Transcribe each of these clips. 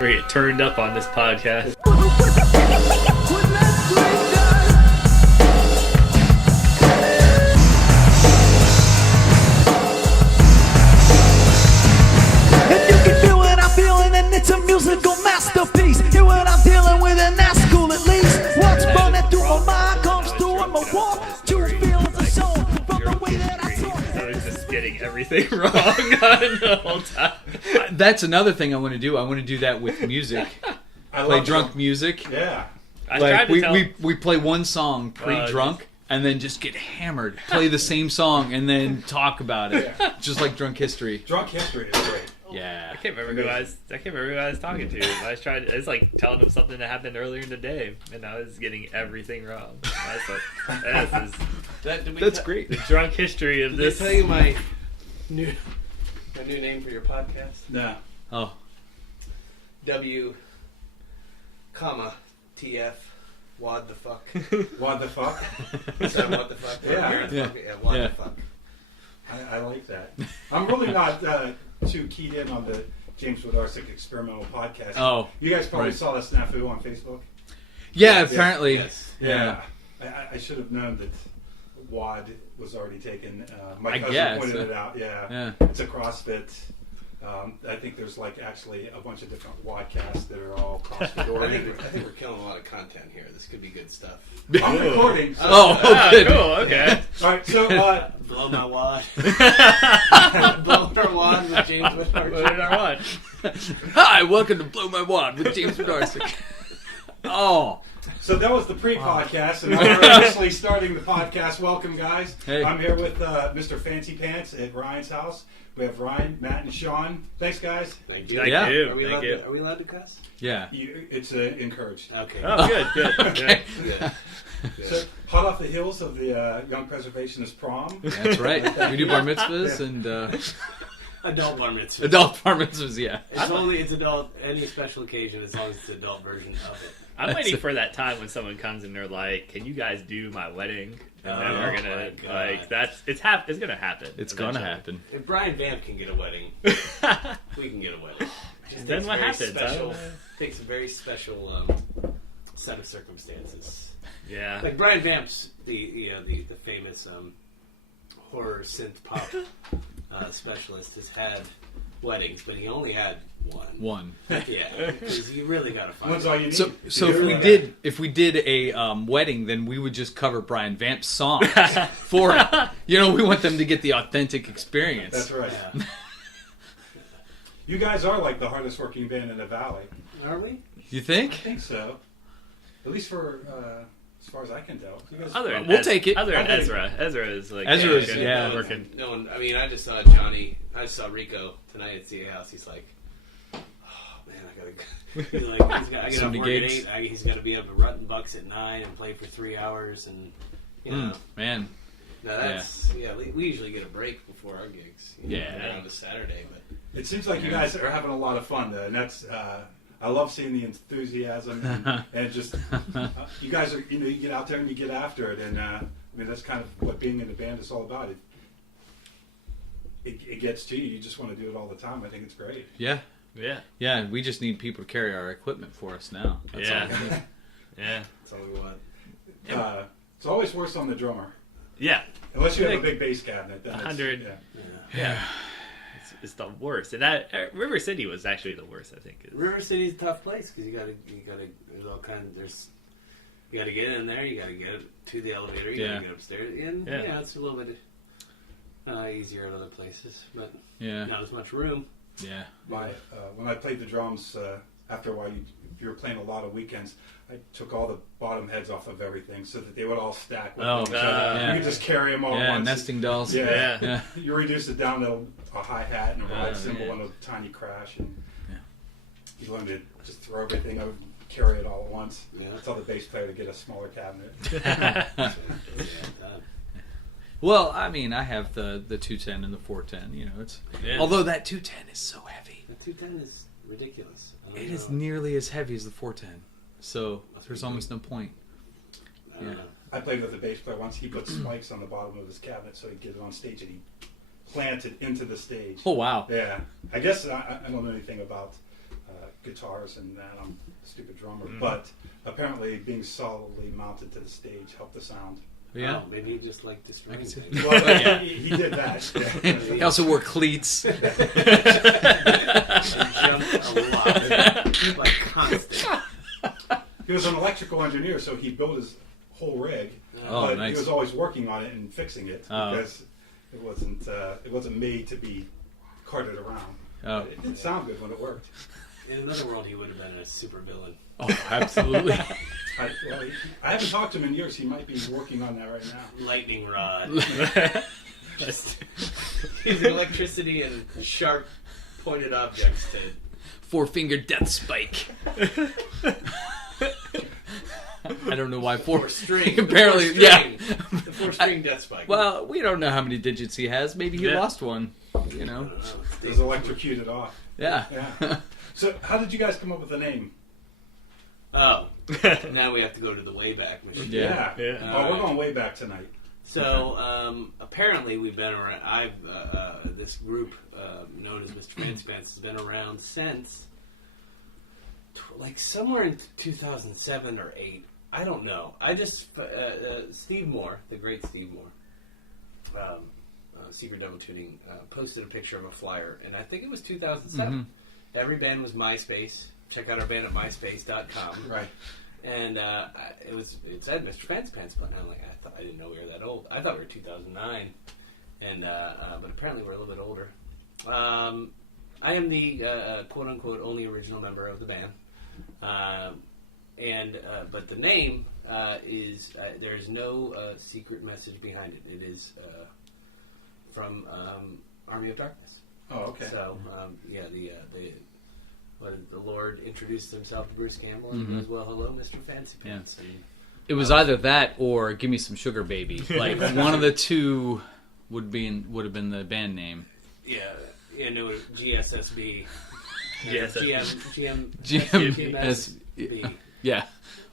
We get turned up on this podcast. If you can feel what I'm feeling, then it's a musical masterpiece. Hear what I'm dealing with, and that's cool at least. What's running through my mind comes through in my walk. Two feelings of soul from the way that I talk. So it's just getting everything wrong the whole time. That's another thing I want to do. I want to do that with music. Play drunk music. Yeah. I Like tried to tell. we play one song pre-drunk and then just get hammered. Play the same song and then talk about it, just like Drunk History. Drunk history is great. Yeah. I can't remember who I was talking to. I was like telling him something that happened earlier in the day, and I was getting everything wrong. That's great. The drunk history of Did this. I tell you my new name for your podcast? No. Oh. W, comma, TF, wad the fuck. What the fuck? Is that what the fuck? Yeah. Wad Yeah. the fuck. I like that. I'm really not too keyed in on the James Wodarcyk experimental podcast. Oh. You guys probably Right. saw the snafu on Facebook. Yeah, apparently. Yes. Yeah. I should have known that WAD was already taken. My I cousin guess. pointed it out. Yeah. Yeah. It's a CrossFit. I think there's like actually a bunch of different WADcasts that are all CrossFit I oriented. think we're killing a lot of content here. This could be good stuff. I'm recording. So. Oh, good. Cool. Okay. All right. So Blow my wad. Blow our wad with James What did I Woodard. watch? Hi, welcome to Blow My Wad with James Wodarcyk. Oh. So that was the pre-podcast, and now we're officially starting the podcast. Welcome, guys. Hey. I'm here with Mr. Fancy Pants at Ryan's house. We have Ryan, Matt, and Sean. Thanks, guys. Thank you. Thank Yeah. you. Are we, Thank allowed you. to, are we allowed to cuss? Yeah. It's encouraged. Okay. Oh, good. Okay. Good. So, hot off the heels of the Young Preservationist prom. That's right. We do bar mitzvahs and Adult bar mitzvah. adult bar mitzvahs, yeah. It's adult, any special occasion as long as it's an adult version of it. I'm waiting for that time when someone comes and they're like, "Can you guys do my wedding?" And then we're gonna my God. it's gonna happen. It's gonna eventually. happen. If Brian Vamp can get a wedding, we can get a wedding. It just Then takes what very happens? I Special, don't know. takes a very special set of circumstances. Yeah. Like Brian Vamp's the famous horror synth pop specialist has had weddings, but he only had one. Yeah, because you really got to find. One's all you need. So if we did a wedding, then we would just cover Brian Vamp's songs for it. You know, we want them to get the authentic experience. That's right. Yeah. You guys are like the hardest working band in the Valley. Are we? You I think? think so. At least for as far as I can tell. You guys, We'll take it. Other than Ezra. Ezra is like Ezra's, good, yeah. working. No one. I mean, I just saw Johnny. I saw Rico tonight at CA House. He's like, "Oh man, I gotta." He's like, I get off Some work at gigs. 8. He's got to be up at Rutten Bucks at 9 and play for 3 hours, and you know. Man. Now that's we usually get a break before our gigs. Yeah. Around a Saturday, but it seems like you guys are having a lot of fun, though, and that's. I love seeing the enthusiasm and just you guys are you get out there and you get after it, and I mean that's kind of what being in the band is all about. It gets to you. You just want to do it all the time. I think it's great. Yeah. Yeah. Yeah, we just need people to carry our equipment for us now. That's Yeah. all we need. Yeah. that's all we want. It's always worse on the drummer, Yeah. unless you have a Like big bass cabinet. Then 100. Yeah. Yeah. It's the worst. And that River City was actually the worst, I think. River City's a tough place because you gotta. There's all kinds. You gotta get in there. You gotta get to the elevator. You gotta get upstairs. And Yeah. it's a little bit easier in other places, but Yeah. not as much room. Yeah. When I played the drums, after a while, if you were playing a lot of weekends, I took all the bottom heads off of everything so that they would all stack with Oh, each other. yeah. You could just carry them all at Yeah, once. nesting dolls. Yeah. Yeah. You reduce it down to a hi-hat and a ride Oh, cymbal yeah. and a tiny crash. And Yeah. you learn to just throw everything over, carry it all at once. Yeah. Tell the bass player to get a smaller cabinet. Well, I mean, I have the 210 and the 410. You know, it's although that 210 is so heavy, The 210 is ridiculous. it is nearly as heavy as the 410. So there's almost no point. I don't know. I played with a bass player once. He put spikes on the bottom of his cabinet so he'd get it on stage, and he planted into the stage. Oh wow! Yeah, I guess I don't know anything about guitars and that. I'm a stupid drummer. But apparently being solidly mounted to the stage helped the sound. Yeah. Oh, maybe he just liked destroying see. things. Well, he did that. Yeah. He also wore cleats. And jumped a lot. Like constant. He was an electrical engineer, so he built his whole rig. Oh, but nice. he was always working on it and fixing it Oh. because it wasn't made to be carted around. Oh. It did sound good when it worked. In another world, he would have been a super villain. Oh, absolutely. I haven't talked to him in years. He might be working on that right now. Lightning rod. Using electricity and sharp pointed objects to... Four-finger death spike. I don't know why Four-string. Apparently, The yeah. The four-string death spike. Well, we don't know how many digits he has. Maybe he Yeah. lost one. You I know. don't know. It was electrocuted off. Yeah. Yeah. So how did you guys come up with the name? Oh. Now we have to go to the Wayback Machine. Yeah. Yeah. Oh, we're going way back tonight. So apparently we've been around. This group known as Mr. Fancy Pants has been around since like somewhere in 2007 or 8. I don't know. I just Steve Moore, the great Steve Moore, Secret Devil Tuning, posted a picture of a flyer, and I think it was 2007. Every band was MySpace. Check out our band at myspace.com. Right. And it said Mr. Fancy Pants, but I'm like, I didn't know we were that old. I thought we were 2009, and but apparently we're a little bit older. I am the quote unquote only original member of the band, but the name is there's no secret message behind it. It is from Army of Darkness. Oh, okay. So the Lord introduced himself to Bruce Campbell and goes, "Well, hello, Mr. Fancy Pants." And, It was either that or "Give Me Some Sugar, Baby." Like one of the two would have been the band name. no, GSSB. GMS. GMSB. Yeah,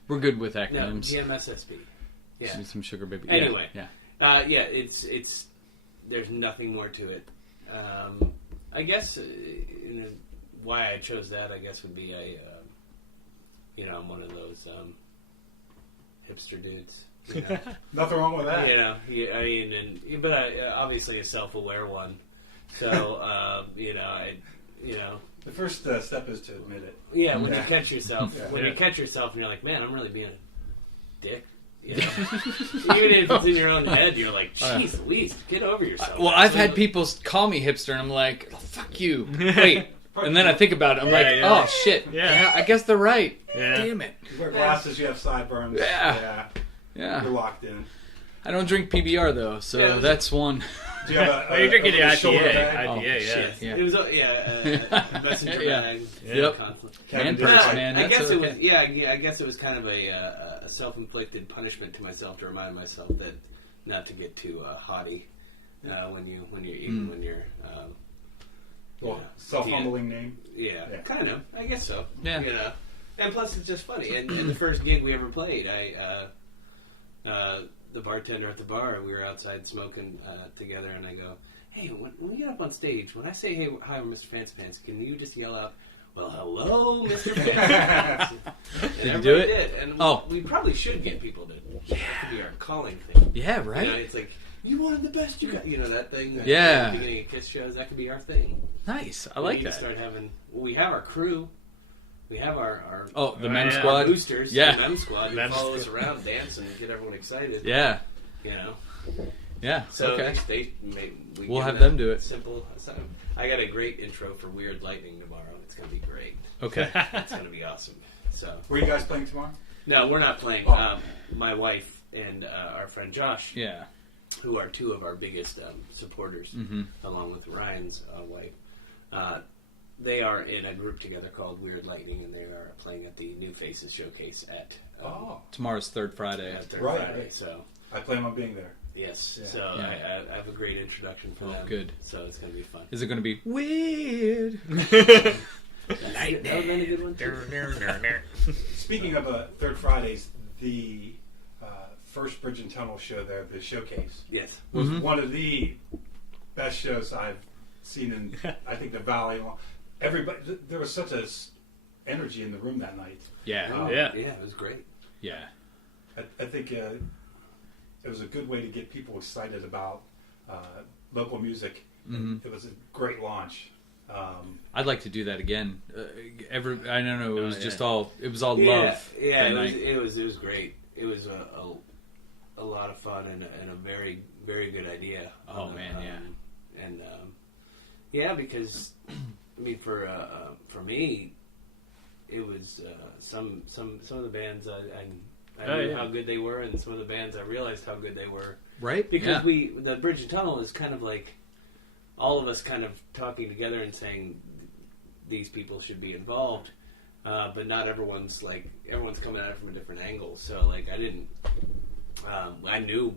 we're good with No, acronyms. GMSSB. Yeah. Give Me Some Sugar, Baby. Anyway. Yeah. It's there's nothing more to it. I guess why I chose that, I guess, would be I'm one of those hipster dudes. You know? Nothing wrong with that. But obviously a self-aware one. So The first step is to admit it. Yeah, when you catch yourself, Yeah. you catch yourself, and you're like, man, I'm really being a dick. You know? Even if it's in your own head, you're like, jeez Louise, get over yourself. Well, I've had people call me hipster, and I'm like, oh, "Fuck you." Wait, and then I think about it. I'm like, yeah. "Oh shit." Yeah. I guess they're right. Yeah. Damn it. You wear glasses, you have sideburns. Yeah. You're Yeah. locked in. I don't drink PBR though, so Yeah. that's one. Do you have Well, you're drinking the over-the-shoulder IPA. bag? Oh, IPA, yeah. shit. Yeah. It was messenger Yeah. bag. Yep. Conflict. Man Kevin purse, did. man. I That's guess okay. it was. I guess it was kind of a self-inflicted punishment to myself to remind myself that not to get too haughty when you're Well, self-humbling name. Yeah, Yeah. kind of. I guess so. Yeah. You know, and plus it's just funny. And the first gig we ever played, the bartender at the bar, we were outside smoking together, and I go, "Hey, when we get up on stage, when I say, hey, hi, I'm Mr. Fancy Pants, can you just yell out, well, hello, Mr. Fancy Pants?" Did you everybody do it? Did. And we probably should get people to. That could be our calling thing. Yeah, right. You know, it's like, you wanted the best you got. You know that thing. That Yeah. At the beginning of Kiss shows, that could be our thing. Nice. I We like need to that. start having. Well, we have our crew. We have our Oh, the Oh, Mem yeah. Squad. boosters, Yeah. the Mem Squad, who Mem follow us Squad. around, dancing, and get everyone excited. Yeah. You know. Yeah. So okay. we'll have them do it. Simple. I got a great intro for Weird Lightning tomorrow. It's gonna be great. Okay. It's gonna be awesome. So Were you guys playing tomorrow? no, we're not playing. Oh. My wife and our friend Josh, Yeah. who are two of our biggest supporters, Mm-hmm. along with Ryan's wife. They are in a group together called Weird Lightning, and they are playing at the New Faces Showcase at Tomorrow's Third Friday. Third Right, Friday. right. So I plan on being there. yes, Yeah. so Yeah. I have a great introduction for Oh, them. good. So it's going to be fun. Is it going to be weird? Lightning. That was a good one too. Speaking of Third Fridays, the first Bridge and Tunnel show there, the showcase, Yes. was one of the best shows I've seen in, I think, the Valley. Everybody, there was such a energy in the room that night. Yeah. Yeah. Yeah, it was great. Yeah. I think it was a good way to get people excited about local music. Mm-hmm. It was a great launch. I'd like to do that again. I don't know. It was just all. It was all Yeah, love. yeah, that it was night. great. It was a lot of fun and a very, very good idea. Oh, man, yeah. And yeah, because I mean, for me, it was some of the bands I knew how good they were, and some of the bands I realized how good they were. Right? Because the Bridge and Tunnel is kind of like all of us kind of talking together and saying these people should be involved, but not everyone's coming at it from a different angle. So like I knew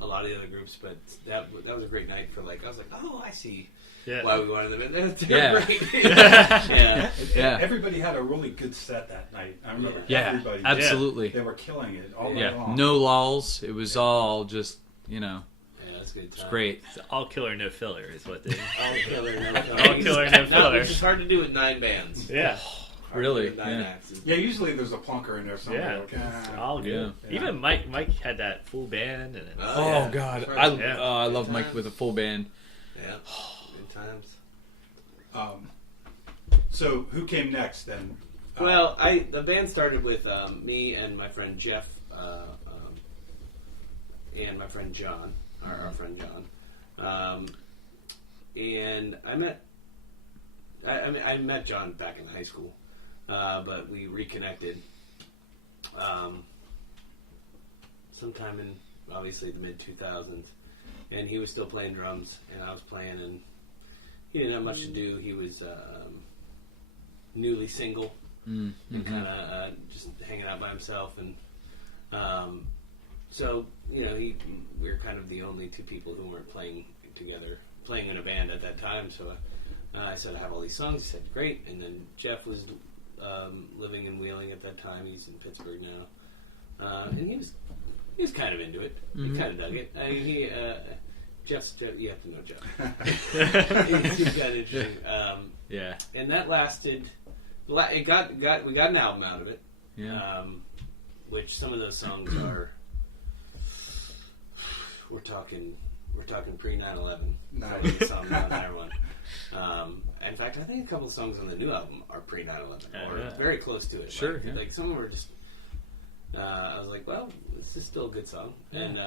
a lot of the other groups, but that was a great night for I was like, oh, I see why we wanted them in there. They're great. Yeah. Everybody had a really good set that night. I remember everybody. Absolutely. They were killing it all night long. No lulls. It was all just, Yeah, that's good. it's great. It's all killer, no filler is what they. All killer, no filler. All killer, no filler. Which is hard to do with 9 bands. Yeah. Hard to Really? do with 9 Yeah. acts. Yeah, usually there's a plunker in there somewhere. Yeah. All good. Yeah. Even Mike had that full band and Oh, yeah. God. That's right. I love Good Mike times. with a full band. Yeah, good times. So who came next then? Well, the band started with me and my friend Jeff and my friend John, our friend John, and I met John back in high school, but we reconnected sometime in obviously the mid 2000s, and he was still playing drums and I was playing, and he didn't have much to do. He was newly single. And kind of just hanging out by himself, and so we were kind of the only 2 people who weren't playing together, playing in a band at that time. So I said, I have all these songs. He said, great. And then Jeff was living in Wheeling at that time. He's in Pittsburgh now, and he was kind of into it. He kind of dug it. I mean, Jeff, you have to know Jeff. He's kind of interesting. And that lasted. We got an album out of it, which some of those songs are. We're talking pre 9/11. Nice. The song on that one. In fact, I think a couple of songs on the new album are pre 9/11 or very close to it. Sure, like some of them are just. I was like, well, this is still a good song, and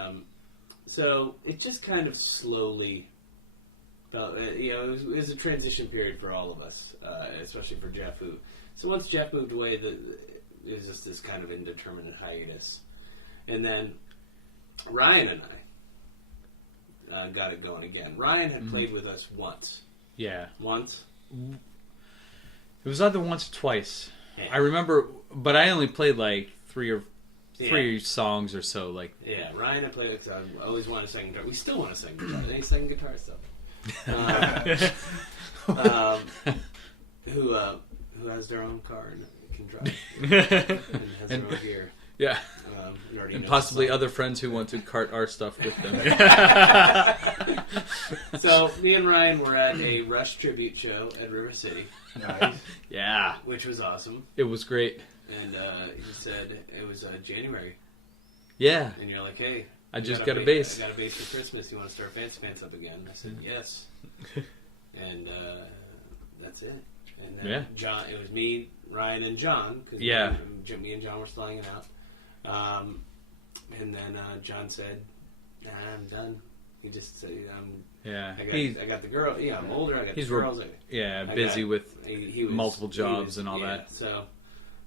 so it just kind of slowly. It was a transition period for all of us, especially for Jeff. So once Jeff moved away, it was just this kind of indeterminate hiatus. And then Ryan and I got it going again. Ryan had played with us once. Yeah. Once? It was either once or twice. Yeah. I remember, but I only played like three songs or so. Yeah, Ryan had played it because I always wanted to sing guitar. We still want to sing guitar. They sing guitar stuff. Who has their own car and can drive and has their own gear. Yeah. And possibly other friends who want to cart our stuff with them. So me and Ryan were at a Rush tribute show at River City. Nice. Yeah. Which was awesome. It was great. And he said it was January. Yeah. And you're like, hey, I just got a bass. I got a bass for Christmas. You want to start Fancy Pants up again? I said, yes. And that's it. And then John, it was me, Ryan, and John. Cause me and John were still hanging out. And then John said, nah, I'm done. He just said, I got the girl. Yeah, I'm older. I got the girls. Busy with multiple jobs and all that. So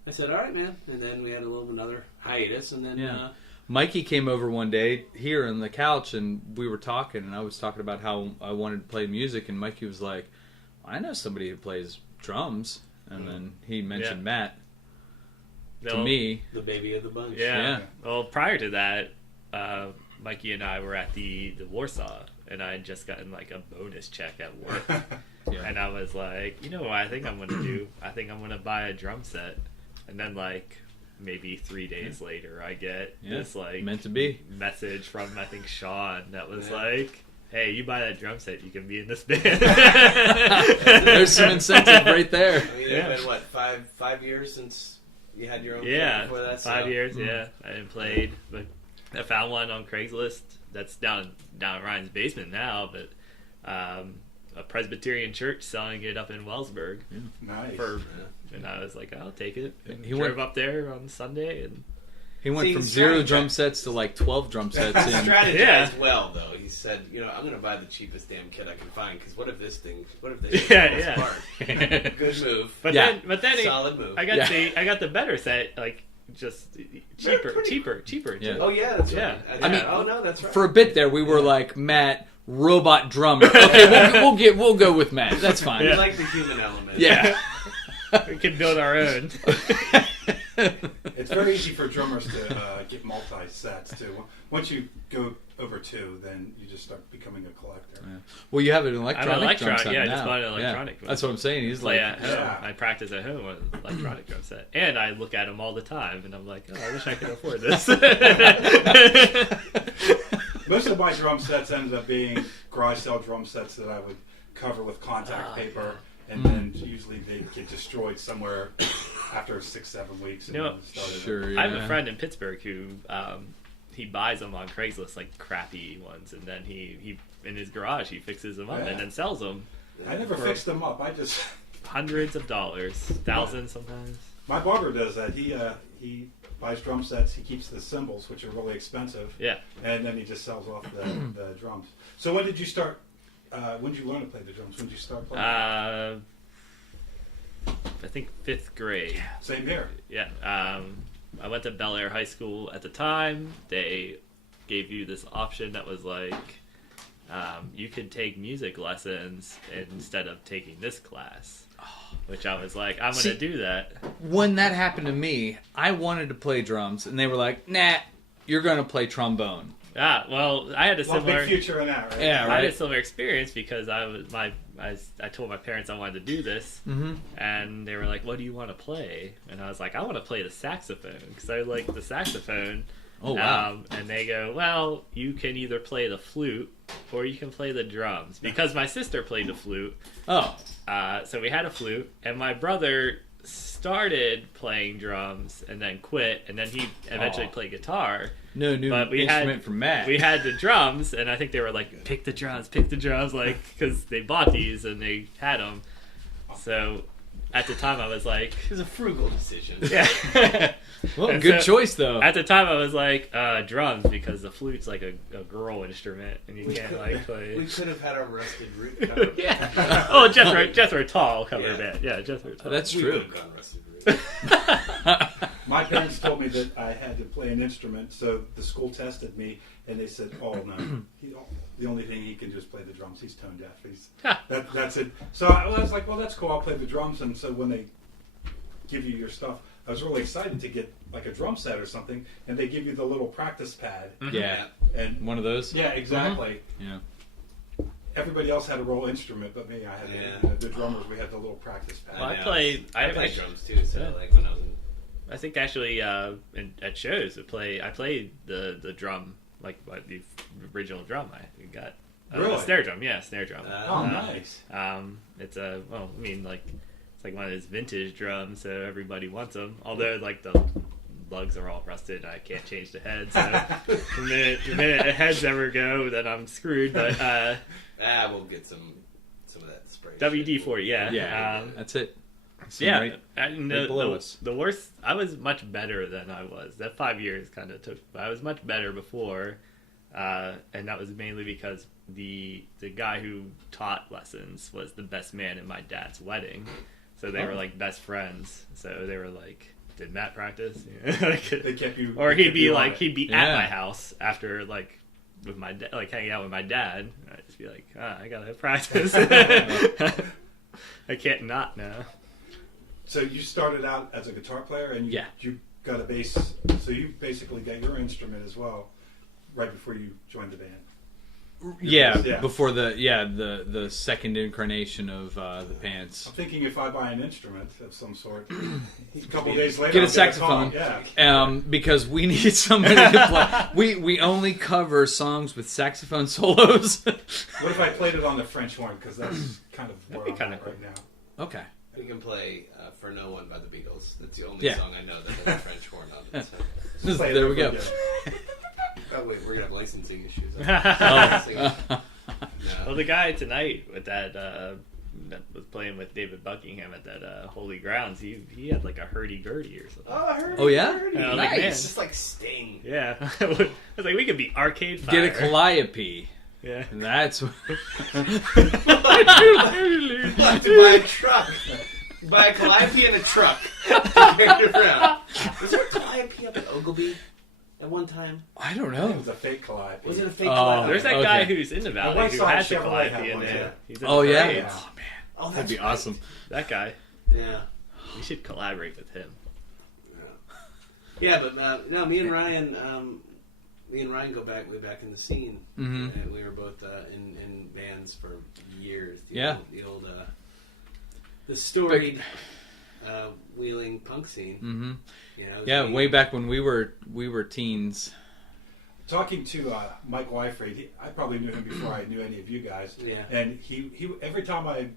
I said, all right, man. And then we had a little another hiatus. And then... Mikey came over one day here on the couch, and we were talking, and I was talking about how I wanted to play music, and Mikey was like, I know somebody who plays drums, and then he mentioned Matt to me. The baby of the bunch. Yeah. Well, prior to that, Mikey and I were at the Warsaw, and I had just gotten a bonus check at work. And I was like, what I think I'm going to do? I think I'm going to buy a drum set. And then maybe 3 days later, I get this meant to be message from I think Sean that was like, "Hey, you buy that drum set, you can be in this band." There's some incentive right there. I mean, it's been what 5 5 years since you had your own kit Yeah, before that? 5 years. Yeah, I hadn't played, but I found one on Craigslist. That's down in Ryan's basement now, but a Presbyterian church selling it up in Wellsburg. Nice. And I was like, I'll take it. And He drove went- up there on Sunday, and He went See, from he's 0 trying to- drum sets to like 12 drum sets in. Strategized Yeah. well, though. He said, I'm going to buy the cheapest damn kit I can find, because what if this Yeah, falls apart? Good move. but Yeah. then Solid move. I got the better set, like just cheaper. Yeah. Oh, yeah, that's Yeah. right. I mean, oh, no, that's right. For a bit there, we were like, Matt, robot drummer. Okay, we'll go with Matt. That's fine. We like the human element. Yeah. We can build our own. It's very easy for drummers to get multi-sets, too. Once you go over 2, then you just start becoming a collector. Yeah. Well, you have an electronic drum set yeah, I now. just bought an electronic Yeah. one. That's what I'm saying. He's Play like, at home. Yeah. I practice at home with an electronic drum set, and I look at them all the time, and I'm like, oh, I wish I could afford this. Most of my drum sets ended up being garage sale drum sets that I would cover with contact paper, and then usually they'd get destroyed somewhere after 6-7 weeks. And You know, then started sure. I have yeah. a friend in Pittsburgh who he buys them on Craigslist, like crappy ones, and then he in his garage he fixes them up Yeah. and then sells them. I never fixed them up. I just Hundreds of dollars, thousands sometimes. my barber does that. He buys drum sets. He keeps the cymbals, which are really expensive, Yeah. and then he just sells off the drums. So when did you start? When did you learn to play the drums? When did you start playing? I think 5th grade. Same here. Yeah. I went to Bel Air High School at the time. They gave you this option that was like, you could take music lessons instead of taking this class. Which I was like, I'm going to do that. when that happened to me, I wanted to play drums, and they were like, nah, you're going to play trombone. Ah, well, I had a Well, similar... big future in that, right? Yeah, I had a right. similar experience because I told my parents I wanted to do this, and they were like, "What do you want to play?" And I was like, "I want to play the saxophone because I like the saxophone." Oh, wow. And they go, "Well, you can either play the flute or you can play the drums," because my sister played the flute. Oh. So we had a flute, and my brother started playing drums and then quit, and then he eventually played guitar. No new But we instrument from Matt. We had the drums, and I think they were like, pick the drums, like, because they bought these and they had them. So at the time I was like, It was a frugal decision. yeah. Well, And good so, choice, though. At the time I was like, drums, because the flute's like a girl instrument, and you can't like play. We could have had our Rusted Root cover. Yeah. Oh, Jethro Tull cover Yeah. band. Yeah, Jethro Tull. That's We true. would have gone Rusted Root. My parents told me that I had to play an instrument, so the school tested me, and they said, "Oh no, the only thing he can do is play the drums. He's tone deaf. That's it." So I was like, "Well, that's cool. I'll play the drums." And so when they give you your stuff, I was really excited to get like a drum set or something, and they give you the little practice pad. Yeah. And One of those? yeah, exactly. Yeah. Everybody else had a roll instrument, but me, I had the drummers. We had the little practice pad. Well, I know. played drums too. So Yeah. like when I was in I think actually at shows I played the drum, like the original drum I got. Really? The snare drum, yeah, snare drum. Oh, nice. It's it's like one of those vintage drums, so everybody wants them. Although like the lugs are all rusted, I can't change the heads. So the minute the heads ever go, then I'm screwed. But we'll get some of that spray. WD-40, yeah, Yeah. That's it. yeah. Right, And right below us. the worst, I was much better than I was. That 5 years kind of took. I was much better before, and that was mainly because the guy who taught lessons was the best man at my dad's wedding. So they were like best friends. So they were like, "Did Matt practice?" They kept you, or they he'd kept be you on like, it. he'd be Yeah. at my house after like with my like hanging out with my dad. I'd just be like, I gotta practice. I can't not now. So you started out as a guitar player, and you got a bass. So you basically got your instrument as well, right before you joined the band. Yeah, before the second incarnation of the Pants. I'm thinking if I buy an instrument of some sort, a couple days later, Get a I'll saxophone. Yeah. Because we need somebody to play. We only cover songs with saxophone solos. What if I played it on the French horn? Because that's kind of where I'm kinda at cool. right now. Okay. We can play For No One by the Beatles. That's the only song I know that has a French horn on it. So. There we go. Oh, wait, we're going to have licensing issues. Well, the guy tonight with that was playing with David Buckingham at that Holy Grounds. He had like a hurdy-gurdy or something. Oh, I heard. Oh, yeah? And I was Nice. like, man. It's just like Sting. Yeah. I was like, we could be Arcade Fire. Get a calliope. Yeah. And that's Buy a truck. Buy a calliope and a truck. Carry it around. Was there a calliope up at Ogilvy at one time? I don't It know. was a fake calliope. Was it a fake Oh, calliope? There's that Okay. guy who's in the I Valley once who saw has the Chevrolet calliope have in one, there. yeah. He's in Oh, the yeah? parades. Oh, man. Oh, that's That'd be right. awesome. That guy. Yeah. We should collaborate with him. Yeah, but no, me and Ryan go back way back in the scene, Mhm. and we were both in bands for years. Yeah. The storied Wheeling punk scene. Mm-hmm. You know, Yeah, way back when we were teens. Talking to Mike Wyfried, I probably knew him before I knew any of you guys. Yeah. And he every time I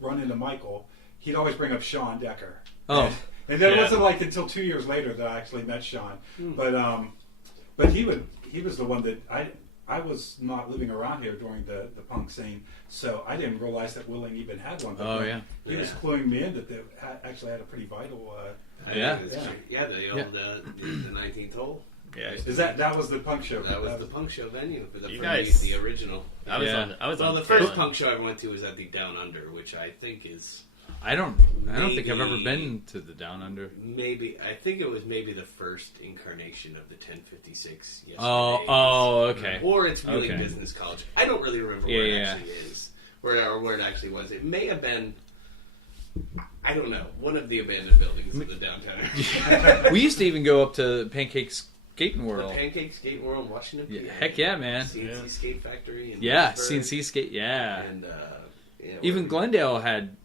run into Michael, he'd always bring up Sean Decker. Oh. And then it Yeah. wasn't like until 2 years later that I actually met Sean. But he was the one that I was not living around here during the punk scene, so I didn't realize that Wheeling even had one. But Oh, yeah. he was cluing me in that they actually had a pretty vital. Yeah. The old the 19th hole. Yeah. Is that was the punk show? That was the punk show venue for the You for guys- the original. I was Yeah. on. I was Well, on the first Talon. punk show I ever went to was at the Down Under, which I think is I don't think I've ever Maybe- been to the Down Under. I think it was maybe the first incarnation of the 1056 Yesterdays. Oh, okay. Or it's Wheeling Okay. Business College. I don't really remember where it actually is, where it actually was. It may have been, I don't know, one of the abandoned buildings of the downtown area. We used to even go up to Pancake Skating The World. Pancake Skate World in Washington. Yeah, PA. heck yeah, man. CNC Skate Factory. In Yeah, Pittsburgh. CNC Skate. Yeah. And Even Glendale had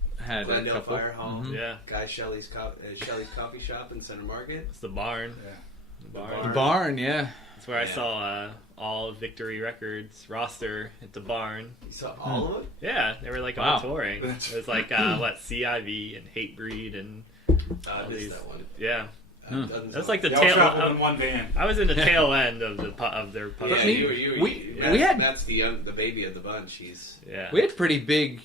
Glendale a couple. Fire Hall. Mhm. Yeah. Guy Shelley's Coffee Shop in Center Market. It's the barn. Yeah. The The barn. barn, yeah. That's where I Yeah. saw all of Victory Records roster at the barn. You saw all of it? Yeah, they were like Wow. all touring. It was like CIV and Hatebreed and I missed that one. yeah. Doesn't That's sound- like the They all tail. traveled in one van. I was in the tail end of their punk. Yeah, I mean, we had- that's the baby of the bunch. He's Yeah. We had pretty big,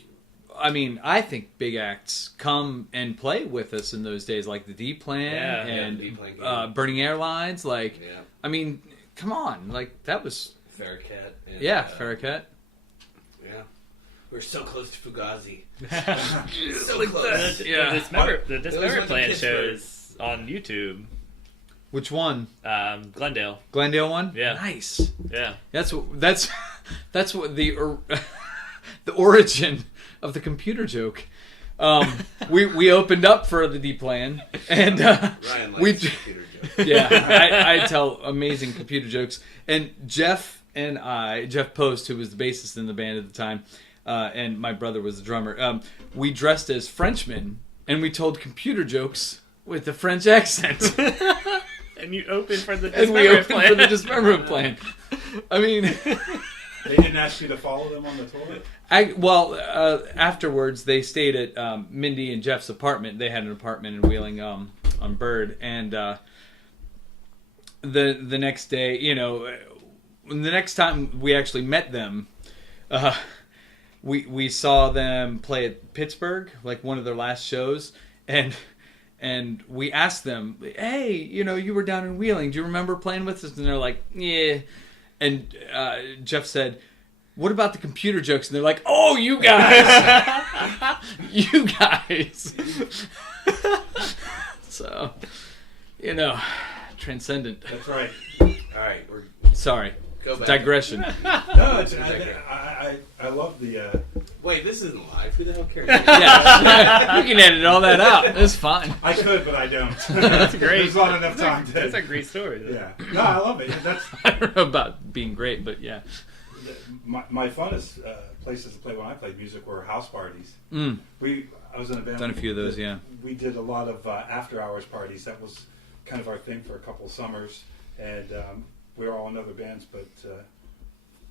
I mean, I think big acts come and play with us in those days, like the D Plan Yeah. and the D-Plan game. Burning Airlines. Like, yeah, I mean, come on, like that was Farrakhan. And, Farrakhan. Yeah, we're so close to Fugazi. So close. Yeah. The It was Dismember like Plan Pittsburgh. shows on YouTube. Which one? Glendale. Glendale one? Yeah. Nice. Yeah. That's what the the origin of the computer joke. We opened up for the D Plan, and Ryan likes we computer jokes. yeah, I tell amazing computer jokes. And Jeff Post, who was the bassist in the band at the time, and my brother was the drummer, we dressed as Frenchmen, and we told computer jokes with the French accent. And you open for the And we Dismember opened Plan. for the Dismemberment Plan. I mean, They didn't ask you to follow them on the tour? afterwards they stayed at Mindy and Jeff's apartment. They had an apartment in Wheeling on Bird, and the next day, the next time we actually met them, we saw them play at Pittsburgh, like one of their last shows, and we asked them, hey, you were down in Wheeling. Do you remember playing with us? And they're like, yeah. And Jeff said, what about the computer jokes? And they're like, oh, you guys. You guys. So, transcendent. That's right. All right, we're Sorry. go back. Digression. No, I love the. Wait, this isn't live. Who the hell cares? Yeah. You can edit all that out. It's fine. I could, but I don't. That's great. There's not enough time to. That's a great story. Yeah. No, I love it. That's I don't know about being great, but yeah. my funnest places to play when I played music were house parties. Mm. I was in a band. Done a few of those, yeah. We did a lot of after hours parties. That was kind of our thing for a couple of summers, and we were all in other bands. But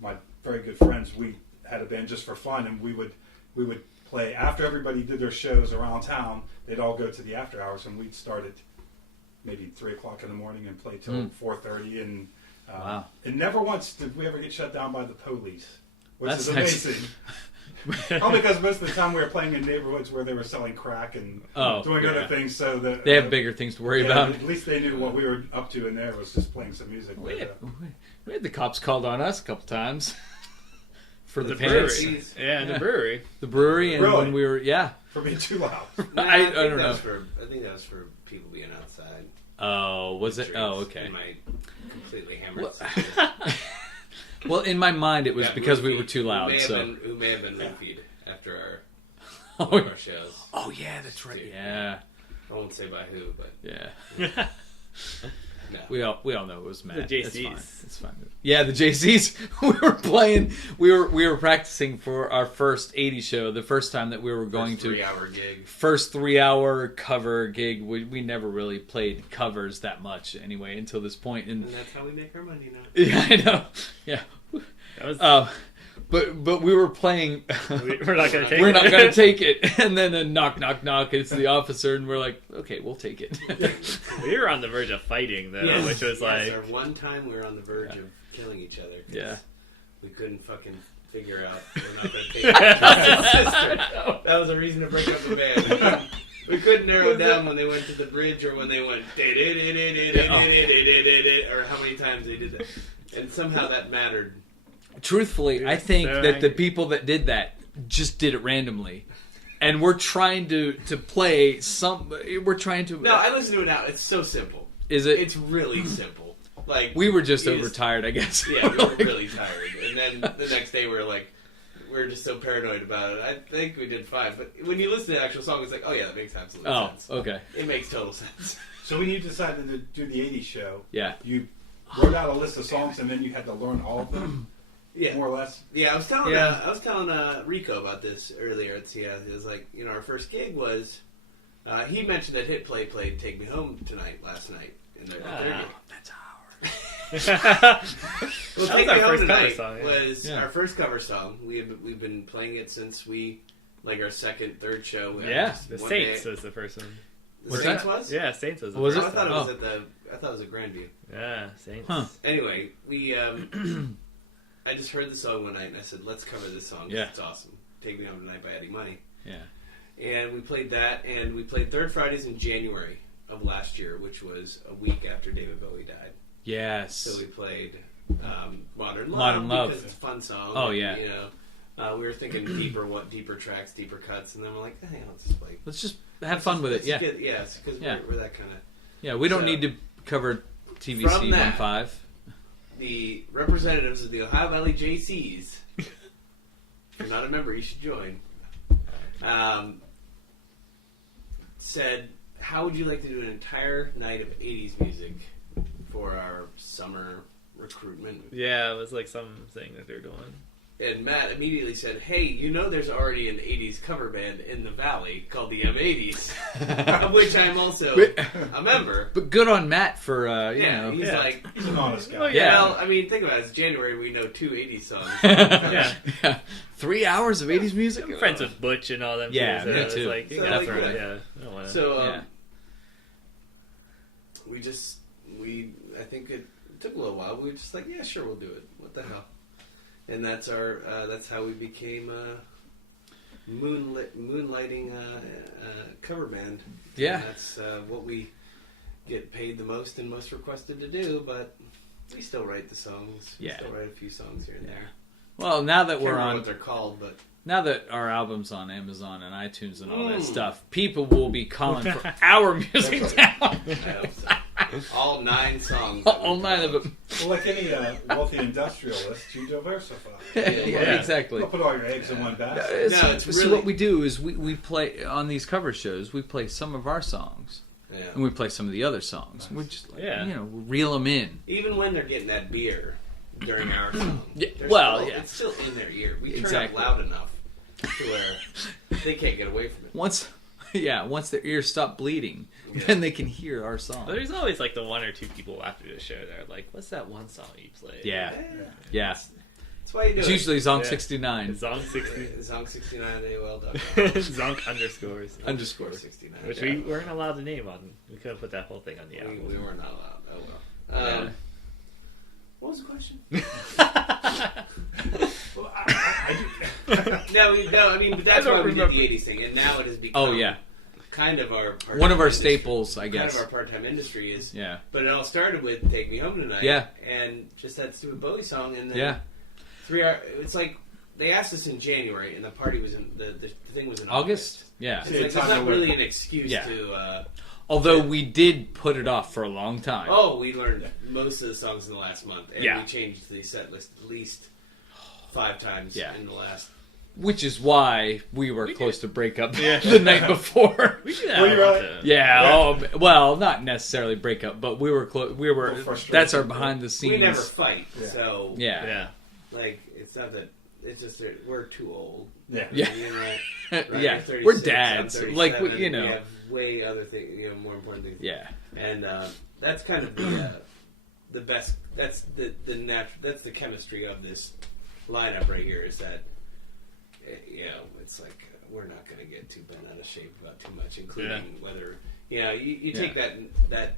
my very good friends, we had a band just for fun, and we would play after everybody did their shows around town. They'd all go to the after hours, and we'd start at maybe 3:00 in the morning and play till 4:30. And Wow. and never once did we ever get shut down by the police, which That's is nice. amazing. Only because most of the time we were playing in neighborhoods where they were selling crack and doing other things, so that They have bigger things to worry about. At least they knew what we were up to in there was just playing some music. We had the cops called on us a couple times for the brewery. pants. Yeah, in the brewery. The brewery, and Really? when we were, for being too loud. I think don't that know. was I think that was for people being outside. Oh, was it? Drinks. Oh, okay. In my completely hammered Well, situation. Well, in my mind, it was Yeah, because we roofied. were too loud. Who may have been roofied after Oh, our shows. oh yeah, that's right. Dude. Yeah, I won't say by who, but yeah. no. We all know it was Matt. The It's JCs. fine. It's fine. Yeah, the JCs. We were playing. We were practicing for our first 80 show. The first time that we were going to 3-hour gig. first 3-hour cover gig. We never really played covers that much anyway until this point. And that's how we make our money now. Yeah, I know. Yeah. That was, But we were playing. we're not going to take We're it. not going to take it. And then a knock, knock, knock. It's the officer, and we're like, okay, we'll take it. We were on the verge of fighting, though, Yes, which was yes, like... our one time we were on the verge of killing each other. 'Cause Yeah. we couldn't fucking figure out we're not going to take it. That was a reason to break up the band. We couldn't narrow down when they went to the bridge or when they went or how many times they did that. And somehow that mattered. Truthfully, I think so that the angry. people that did that just did it randomly. And we're trying to play some. We're trying to. No, I listen to it now. It's so simple. Is it? It's really simple. Like We were just you overtired, I guess. Yeah, we were really tired. And then the next day we were just so paranoid about it. I think we did fine. But when you listen to the actual song, it's like, oh yeah, that makes absolute Oh, sense. okay. It makes total sense. So when you decided to do the 80s show, Yeah. you wrote out a list of songs and then you had to learn all of them, Yeah. more or less. Yeah, I was telling Yeah. Rico about this earlier at CS. It was like, our first gig was he mentioned that Hit Play played "Take Me Home Tonight" last night in their gig. That's ours. Well, That was "Take our Me Home first cover Tonight" song, yeah. was Yeah. our first cover song. We've been playing it since our second, third show. We had Yeah, just The one Saints day- was the first one. The What's Saints that? was? Yeah, Saints was the Was first Oh, I thought it one. was I thought it was at Grandview. Yeah, Saints. Huh. Anyway, we I just heard the song one night and I said, let's cover this song. 'Cause Yeah. It's awesome. "Take Me Home Tonight" by Eddie Money. Yeah. And we played that, and we played Third Fridays in January of last year, which was a week after David Bowie died. Yes. So we played Modern Love. Modern Love. Because it's a fun song. Oh, yeah. We were thinking deeper tracks, deeper cuts, and then we're like, hey, let's just play. Let's just have fun with it. Yeah. Because Yeah. we're that kind of... Yeah, we don't So, need to cover TVC from that- 1.5. The representatives of the Ohio Valley JCs, if you're not a member, you should join, said, how would you like to do an entire night of 80s music for our summer recruitment? Yeah, it was like something that they're doing. And Matt immediately said, hey, there's already an 80s cover band in the Valley called the M80s, of which I'm also a member. But good on Matt for, you know. He's Yeah. like, He's an honest guy. Oh, yeah. well, I mean, think about it. It's January, we know 2 80s songs. Yeah. Yeah. 3 hours of 80s music? I'm friends with Butch and all them. Yeah, too, so me it's too. like, you So, gotta like, throw it, yeah. yeah. I don't wanna... So, Yeah. I think it took a little while. We were just like, yeah, sure, we'll do it. What the hell? And that's that's how we became moonlighting cover band. Yeah. And that's what we get paid the most and most requested to do, but we still write the songs. Yeah. We still write a few songs here and there. Well, now that Can't we're remember on, what they're called, but now that our album's on Amazon and iTunes and all that Mm. stuff, people will be calling for our music now. I hope so. All 9 songs. that we All 9 of them. Well, like any wealthy industrialist, you diversify. Yeah, Yeah. exactly. Don't put all your eggs in one basket. No, it's So really- what we do is we play on these cover shows. We play some of our songs, Yeah. and we play some of the other songs. We just Yeah. we reel them in. Even when they're getting that beer during our song, Yeah, they're well, still, yeah. it's still in their ear. We turn Exactly. it loud enough to where they can't get away from it. Once their ears stop bleeding, Yeah. then they can hear our song. But there's always like the 1 or 2 people after the show that are like, what's that one song you played? Yeah. Yeah. That's why you do It's it. usually Zonk 69. Zonk 60. Zonk69 AOL.com. Zonk underscores. Underscore. 69. Which we weren't allowed to name on. We couldn't put that whole thing on the album. We were not allowed. Oh well. Yeah. What was the question? Well, No, I mean, but that's I don't why we did remember. the 80s thing, and now it has become Oh, yeah. kind of our part-time One of our industry. staples, I guess. Kind of our part-time industry is, Yeah. but it all started with "Take Me Home Tonight," Yeah. and just that stupid Bowie song, and then Yeah. 3 hours. It's like they asked us in January, and the party was in the thing was in August? Yeah. It's like, it's not really an excuse Yeah. to. Although we did put it off for a long time. Oh, we learned most of the songs in the last month, and Yeah. we changed the set list at least 5 times Yeah. in the last. Which is why we were close to break up Yeah. the night before. We should have Were you a really? bunch of- Yeah, oh, well, not necessarily break up, but we were close. We were. Little frustration. That's our behind the scenes. We never fight, Yeah. so Yeah. Yeah. like it's not that. It's just that we're too old. yeah. Yeah. You know, right? Yeah. You're 36, We're I'm dads. 37, Like, you We know. have way other things, more important things. Yeah. And that's kind of the best. That's the natural. That's the chemistry of this lineup right here. Is that it's like we're not going to get too bent out of shape about too much, including whether you take that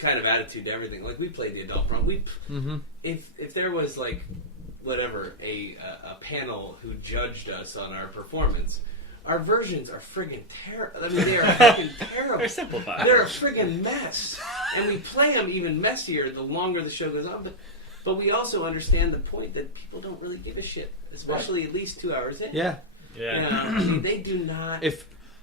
kind of attitude to everything. Like we played the adult prom. If there was like whatever a panel who judged us on our performance. Our versions are friggin' terrible. I mean, they are fucking terrible. They're simplified. They're a friggin' mess. And we play them even messier the longer the show goes on. But we also understand the point that people don't really give a shit, especially at least 2 hours in. Yeah. Yeah. I mean, they do not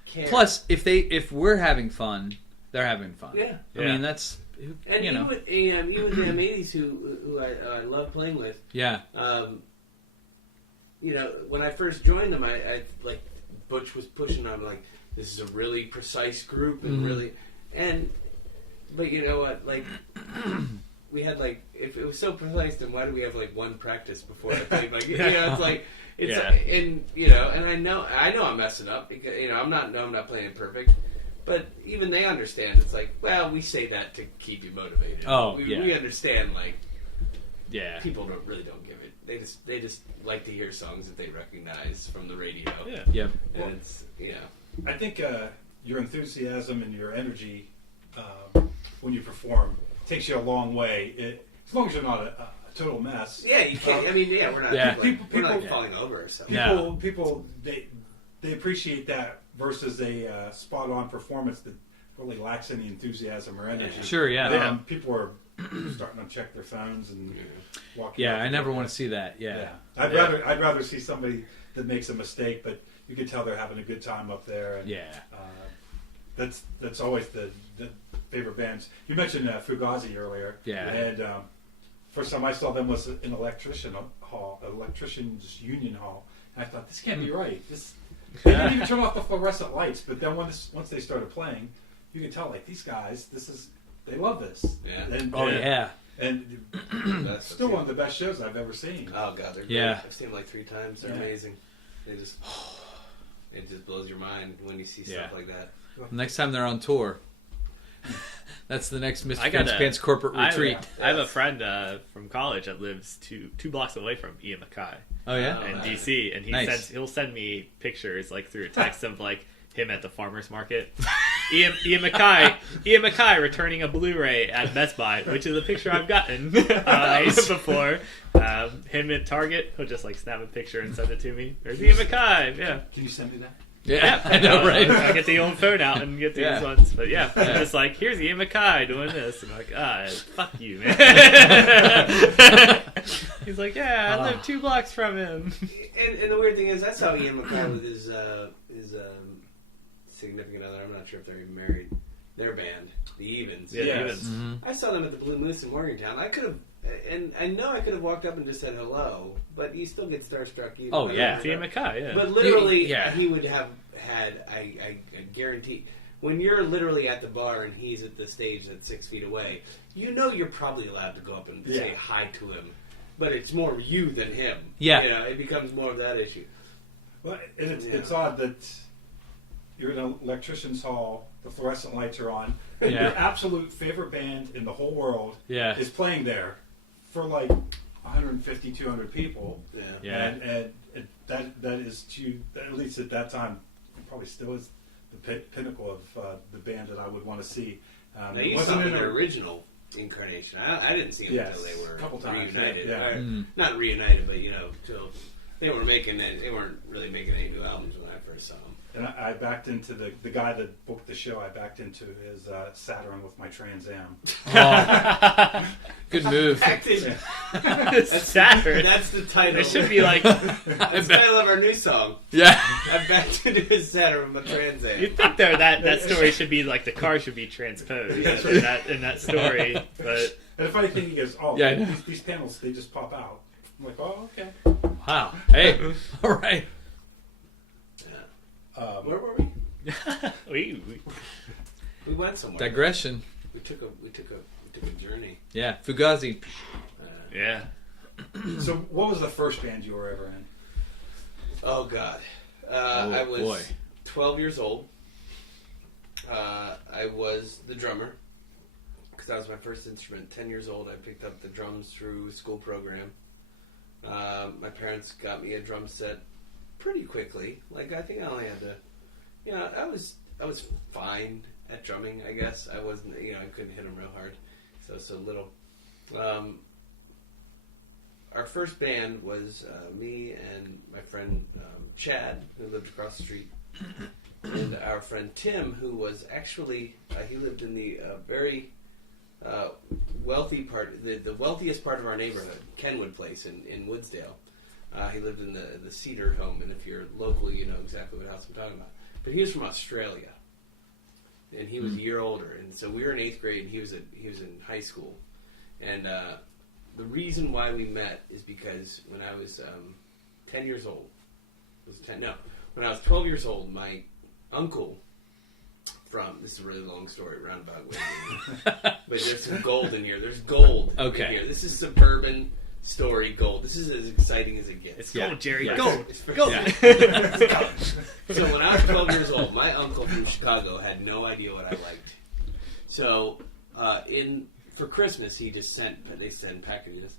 care. Plus, if we're having fun, they're having fun. Yeah. I mean, that's And you know. even the M80s who I love playing with, Yeah. when I first joined them, I like Butch was pushing. I'm like, this is a really precise group and but you know what? Like, we had like, if it was so precise, then why do we have like one practice before I played? Like, it's like it's and and I know I'm messing up because I'm not playing it perfect. But even they understand. It's like, well, we say that to keep you motivated. Oh, we understand. Like, people really don't give it. They just like to hear songs that they recognize from the radio. Yeah. Yep. And it's I think your enthusiasm and your energy when you perform takes you a long way. As long as you're not a total mess. Yeah, you can't. I mean, we're not. Yeah. We're not falling over. So People they appreciate that versus a spot-on performance that really lacks any enthusiasm or energy. Sure. Yeah. People are starting to check their phones and walking. Yeah. out I the never door. want to see that. Yeah. I'd rather see somebody that makes a mistake, but you can tell they're having a good time up there. And, that's always the favorite bands. You mentioned Fugazi earlier. Yeah. And first time I saw them was in electrician's union hall. And I thought, this can't be right. They didn't even turn off the fluorescent lights. But then once they started playing, you can tell like these guys, they love this. Yeah. And, and That's still one of the best shows I've ever seen. Oh god, they're great. Yeah. I've seen them like 3 times. They're amazing. It just blows your mind when you see stuff like that. Next time they're on tour, that's the next Mr. I got Fancy Pants corporate retreat. I have a friend from college that lives two blocks away from Ian Mackay Oh yeah. in DC, and he'll send me pictures like through a text of like him at the farmer's market. Ian Mackay returning a Blu-ray at Best Buy, which is a picture I've gotten before. Him at Target, he'll just like snap a picture and send it to me. There's Ian Mackay. Yeah. Can you send me that? Yeah, I know, right? I get the old phone out and get these ones. But I'm just like, here's Ian Mackay doing this. I'm like, fuck you, man. He's like, I live 2 blocks from him. And the weird thing is, that's how Ian Mackay with his significant other. I'm not sure if they're even married. Their band, the Evens. Yeah, Yes. Evens. Mm-hmm. I saw them at the Blue Moose in Morgantown. I could have, and I know I could have walked up and just said hello, but you still get starstruck. Even Oh, by yeah. that. Ian Mackay, yeah. But literally, Yeah. he would have had, I guarantee, when you're literally at the bar and he's at the stage that's 6 feet away, you know you're probably allowed to go up and say hi to him. But it's more you than him. Yeah. It becomes more of that issue. Well, and it's odd that you're in an electrician's hall, the fluorescent lights are on, and Yeah. your absolute favorite band in the whole world Yeah. is playing there for like 150, 200 people. Yeah. And that is, at least at that time, probably still is the pinnacle of the band that I would want to see. Now you saw the original incarnation. I didn't see them until they were a couple times, reunited. yeah. Not reunited, but till they weren't really making any new albums when I first saw them. And I backed into the guy that booked the show. I backed into his Saturn with my Trans Am. Oh. Good move. Saturn. That's the title. It should be like that's the title of our new song. Yeah. I backed into his Saturn with my Trans Am. You'd think that story should be like the car should be transposed in that story. But and the funny thing, he goes, "Oh, yeah, these panels, they just pop out." I'm like, "Oh, okay." Wow. Hey. All right. Where were we? We went somewhere. Digression. We took a journey. Yeah. Fugazi. yeah. So, what was the first band you were ever in? Oh God, I was 12 years old. I was the drummer because that was my first instrument. 10 years old, I picked up the drums through a school program. My parents got me a drum set pretty quickly. Like I think I only had to, I was fine at drumming. I guess I wasn't. I couldn't hit them real hard, so little. Our first band was me and my friend Chad, who lived across the street, and our friend Tim, who was actually he lived in the very wealthy part, the wealthiest part of our neighborhood, Kenwood Place in Woodsdale. He lived in the Cedar home, and if you're local, you know exactly what house I'm talking about. But he was from Australia, and he was a year older, and so we were in 8th grade. And he was in high school, and the reason why we met is because when I was 10 years old, when I was 12 years old, my uncle this is a really long story, roundabout way, but there's some gold in here. There's gold in here. This is suburban story gold. This is as exciting as it gets. It's gold, Jerry. Yeah. Gold. It's gold. So when I was 12 years old, my uncle from Chicago had no idea what I liked. So for Christmas, they send packages.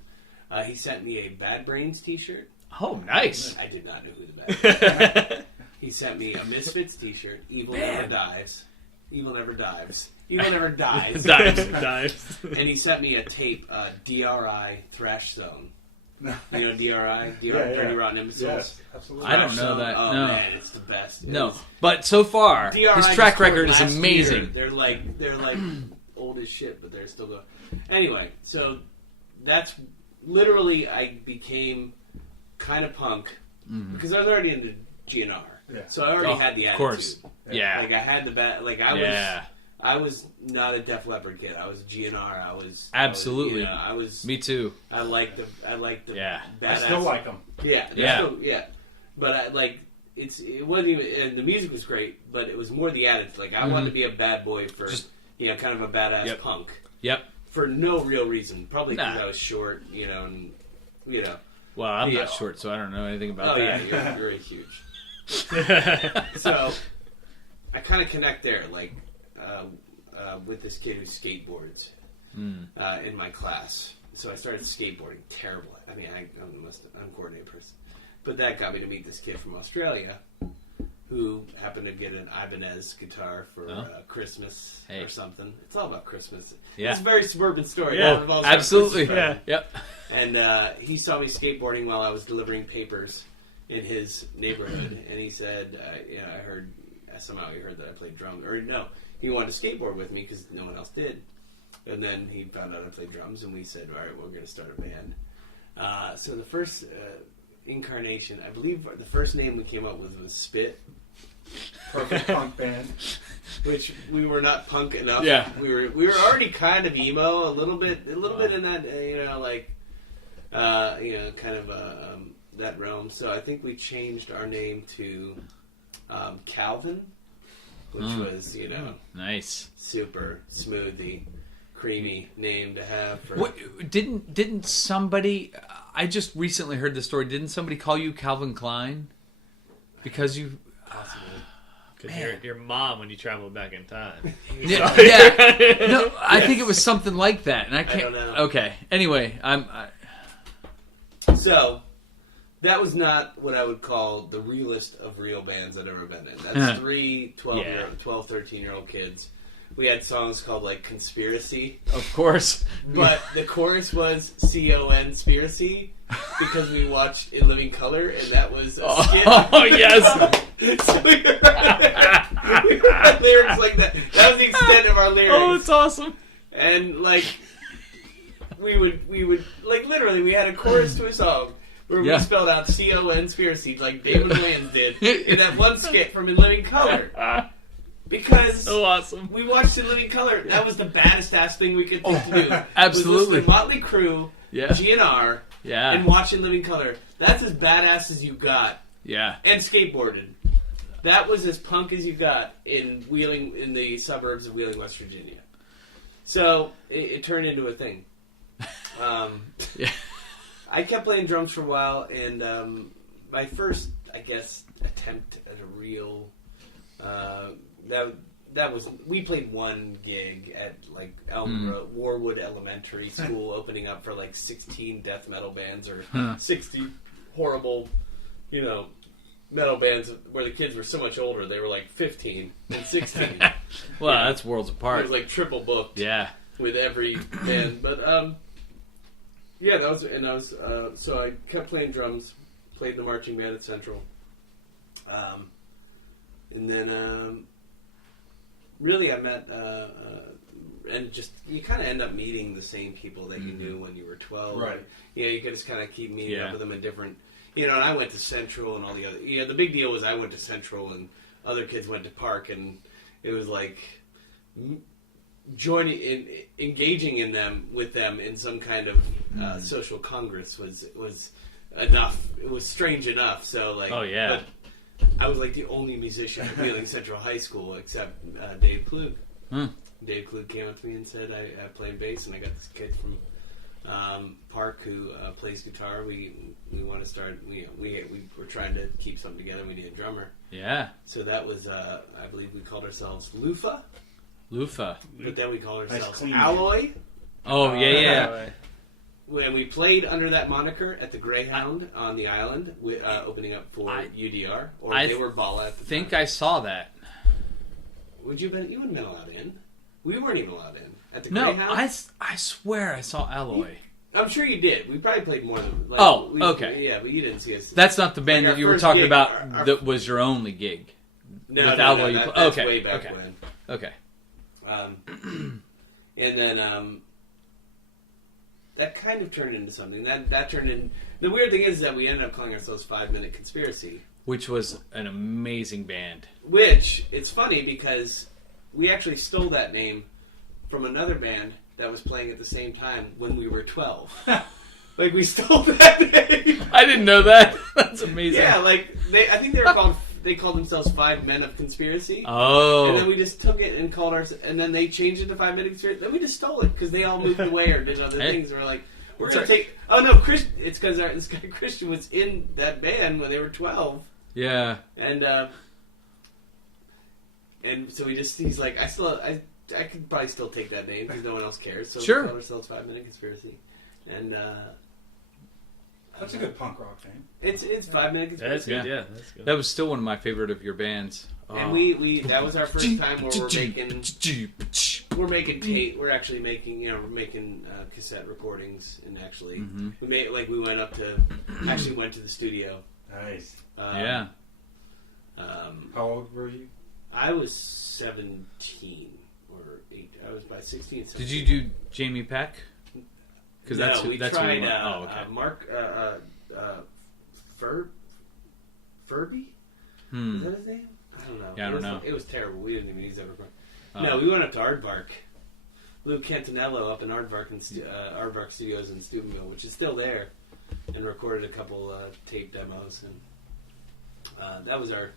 He sent me a Bad Brains t-shirt. Oh, nice. I did not know who the Bad Brains were. He sent me a Misfits t-shirt. Evil never dies. Evil never dives. Evil never dies. Dives. And he sent me a tape, DRI Thrash Zone. You know DRI? Pretty Rotten Imbeciles? Yes, absolutely. I don't know that. Oh no. man, it's the best. But so far, DRI his track record is last amazing. Year. They're like old as shit, but they're still going. Anyway, so that's literally I became kind of punk because I was already into GNR. Yeah. So I already had the attitude. Of course. Yeah. Like I had I was not a Def Leppard kid. I was GNR. I was absolutely. I was. Me too. I liked the Yeah. badass. I still like them. Yeah. But it wasn't even, and the music was great, but it was more the attitude. Like I wanted to be a bad boy for kind of a badass punk. Yep. For no real reason. Probably because I was short, and Well, I'm not short, so I don't know anything about that. Yeah, you're huge. So I kind of connect there, like with this kid who skateboards in my class. So I started skateboarding. Terrible. I mean, I'm an uncoordinated person, but that got me to meet this kid from Australia who happened to get an Ibanez guitar for Christmas or something. It's all about Christmas. Yeah. It's a very suburban story. Yeah, absolutely. Yeah. Yep. And he saw me skateboarding while I was delivering papers in his neighborhood, and he said, I heard, somehow he heard that I played drums. Or no, he wanted to skateboard with me because no one else did. And then he found out I played drums, and we said, all right, we're going to start a band. So the first incarnation, I believe the first name we came up with was Spit. Perfect punk band. Which we were not punk enough. Yeah. We were already kind of emo, a little bit in that, kind of that realm. So I think we changed our name to Calvin, which was, nice, super smoothie, creamy name to have. For... What, didn't somebody? I just recently heard the story. Didn't somebody call you Calvin Klein because you? Because your mom, when you traveled back in time. Yeah. No, I think it was something like that, and I can't. I don't know. Okay. Anyway, So, that was not what I would call the realest of real bands I've ever been in. That's three 12, 13-year-old kids. We had songs called, like, Conspiracy. Of course. But the chorus was C-O-N-spiracy because we watched In Living Color, and that was a skit. Oh, yes. So we had lyrics like that. That was the extent of our lyrics. Oh, it's awesome. And, like, we would, like, literally, we had a chorus to a song where we spelled out C-O-N-spiracy like David Wayans did in that one skit from In Living Color. Because so awesome. We watched In Living Color. That was the baddest ass thing we could think to do. Absolutely. Was Motley Crue, GNR, and watch In Living Color. That's as badass as you got. Yeah. And skateboarded. That was as punk as you got in the suburbs of Wheeling, West Virginia. So it turned into a thing. I kept playing drums for a while, and my first, I guess, attempt at a real that was we played one gig at like Warwood Elementary School, opening up for like 16 death metal bands or 60 horrible, metal bands where the kids were so much older they were like 15 and 16. Well, that's worlds apart. It was like triple booked. Yeah. With every band, but so I kept playing drums, played in the marching band at Central, and then really I met and just you kind of end up meeting the same people that you knew when you were 12. Right. You could just kind of keep meeting up with them in different. And I went to Central and all the other. The big deal was I went to Central and other kids went to Park, and it was like engaging with them in some kind of social congress was enough. It was strange enough. So like, but I was like the only musician at Wheeling Central High School except Dave Klug. Dave Klug came up to me and said, I played bass, and I got this kid from Park who plays guitar. We want to start. We were trying to keep something together. We need a drummer. Yeah. So that was I believe we called ourselves Lufa. But then we called ourselves Alloy. Oh yeah. When we played under that moniker at the Greyhound on the island, opening up for UDR, they were Bala at the time. I think I saw that. Would you have been? You wouldn't have been allowed in. We weren't even allowed in at the Greyhound. No, I swear I saw Alloy. I'm sure you did. We probably played more than. Like, okay. Yeah, but you didn't see us. That's not the band that you were talking about. That was your only gig. No, with Alloy. That's way back when. Okay. And then that kind of turned into something. That turned in. The weird thing is that we ended up calling ourselves 5 Minute Conspiracy, which was an amazing band. Which it's funny because we actually stole that name from another band that was playing at the same time when we were 12. Like we stole that name. I didn't know that. That's amazing. Yeah, like I think they were called. They called themselves 5 Men of Conspiracy. Oh. And then we just took it and called ourselves... And then they changed it to 5 Minute Conspiracy. Then we just stole it because they all moved away or did other things. And we're like, we're going to take... Oh, no, it's because this guy Christian was in that band when they were 12. Yeah. And so he's like, I could probably still take that name because no one else cares. So we called ourselves 5 Minute Conspiracy. And... that's a good punk rock name. It's 5 Minute Conspiracy. That's good, yeah. That's good. That was still one of my favorite of your bands. And we that was our first time where we're making tape. We're actually making we're making cassette recordings, and actually we went to the studio. Nice. How old were you? I was 17 or 8. I was by 16. 17. Did you do Jamie Peck? Because we tried Mark Furby. Is that his name? I don't know. Yeah, I don't know. It was terrible. We didn't even use that recording. No, we went up to Aardvark. Lou Cantanello up in Aardvark Aardvark Studios in Steubenville, which is still there, and recorded a couple tape demos, and that was I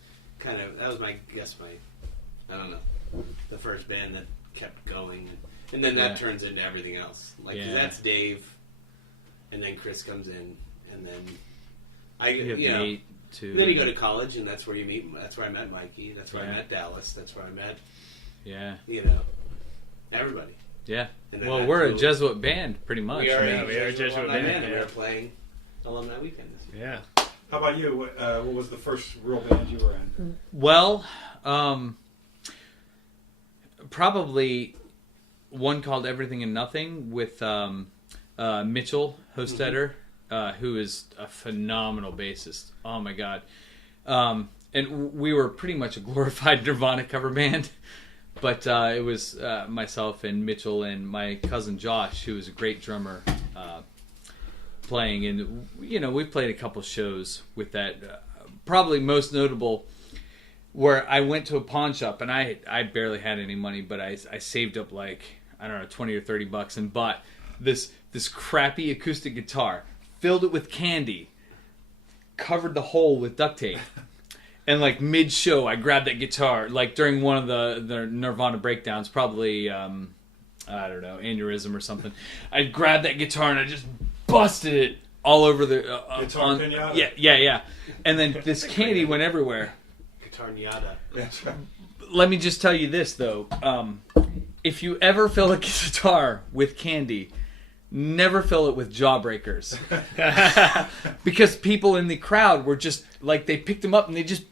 don't know, the first band that kept going, and then that turns into everything else. Like 'cause that's Dave, and then Chris comes in, and then Nate too. Then you go to college, and that's where you meet. That's where I met Mikey. That's where I met Dallas. That's where I met. Yeah. Everybody. Yeah. Well, we're a Jesuit band, pretty much. We are a Jesuit band. We were playing alumni weekend this year. Yeah. How about you? What was the first real band you were in? Well, probably one called Everything and Nothing with Mitchell Hostetter, who is a phenomenal bassist. Oh my god. And we were pretty much a glorified Nirvana cover band. But it was myself and Mitchell and my cousin Josh, who was a great drummer, playing. And, we played a couple shows with that. Probably most notable where I went to a pawn shop, and I barely had any money, but I saved up like, I don't know, 20 or 30 bucks and bought this crappy acoustic guitar, filled it with candy, covered the hole with duct tape. And like mid-show, I grabbed that guitar, like during one of the Nirvana breakdowns, probably, I don't know, aneurysm or something. I grabbed that guitar and I just busted it all over the... Guitar pinata? Yeah. And then this candy went everywhere. Guitar Niata. That's right. Let me just tell you this, though. If you ever fill a guitar with candy, never fill it with Jawbreakers. Because people in the crowd were just, like, they picked them up and they just...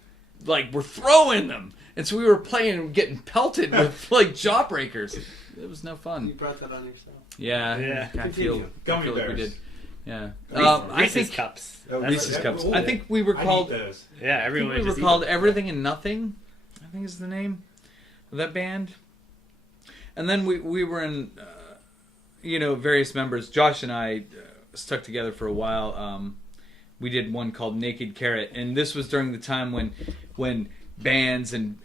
were throwing them. And so we were playing and getting pelted with, Jawbreakers. It was no fun. You brought that on yourself. Yeah. I feel Gummy like we bears. did. Yeah. Reese's Cups. Reese's Cups. Ooh, I think we were called... those. Yeah, I think everyone we were just called Everything and Nothing, I think is the name of that band. And then we were in, various members. Josh and I stuck together for a while. We did one called Naked Carrot, and this was during the time when bands and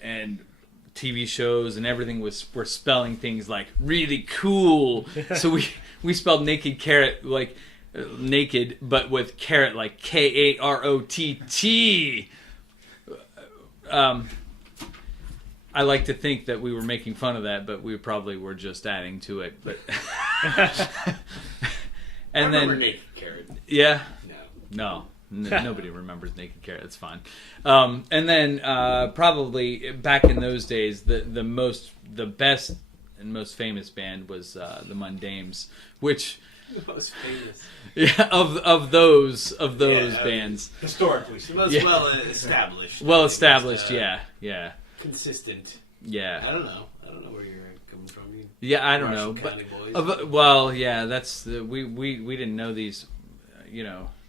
TV shows and everything were spelling things like really cool. So we spelled Naked Carrot like naked, but with carrot like Karott. I like to think that we were making fun of that, but we probably were just adding to it. But I remember Naked Carrot. Yeah. No. Nobody remembers Naked Carrot. It's fine. And then probably back in those days, the best and most famous band was the Mundames, which The most famous. Yeah, of those bands. Historically. The most well established. Well established, yeah. Consistent. Yeah. I don't know where you're coming from. Yeah, I don't know. County boys. Well, yeah, that's we didn't know these,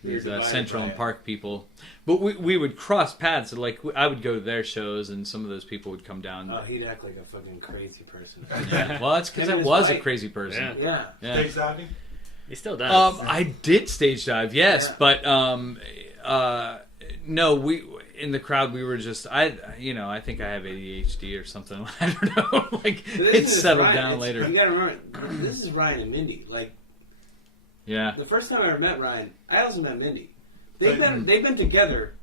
these Central and Park people, but we would cross paths. Like I would go to their shows, and some of those people would come down. Oh, he'd act like a fucking crazy person. Yeah. Well, that's because I was a crazy person. Yeah. Stage diving? He still does. I did stage dive, yes, but no, we in the crowd we were just I think I have ADHD or something. I don't know. Like it settled down later. You gotta remember, this is Ryan and Mindy. Like, yeah, the first time I ever met Ryan, I also met Mindy. They've been together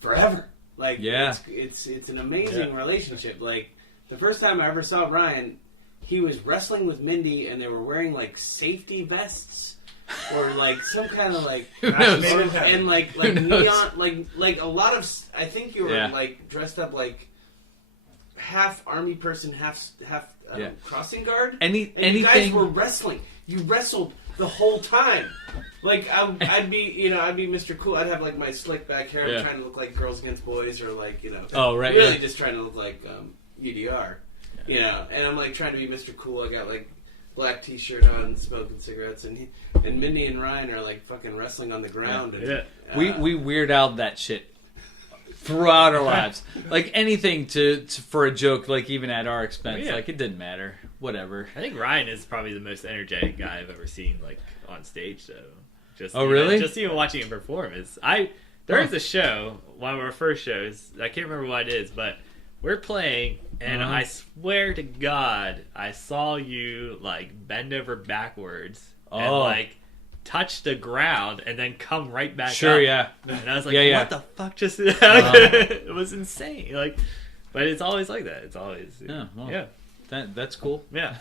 forever. Like, yeah, it's an amazing relationship. Like, the first time I ever saw Ryan, he was wrestling with Mindy, and they were wearing like safety vests. Or like some kind of like, and like neon, like a lot of. I think you were like dressed up like half army person, half crossing guard. Anything. You guys were wrestling. You wrestled the whole time. Like I'd be Mr. Cool. I'd have like my slick back hair, trying to look like Girls Against Boys, or like really just trying to look like UDR, And I'm like trying to be Mr. Cool. I got like black t-shirt on, smoking cigarettes, and Mindy and Ryan are like fucking wrestling on the ground. And, we weird out that shit throughout our lives. Like anything to for a joke, like even at our expense, like it didn't matter. Whatever. I think Ryan is probably the most energetic guy I've ever seen, like on stage. Though, just really? Just even watching him perform there is a show, one of our first shows. I can't remember what it is, but we're playing. And I swear to God, I saw you like bend over backwards and like touch the ground and then come right back up. Sure, yeah. And I was like, what the fuck just it was insane. Like, but it's always like that. It's always That's cool. Yeah.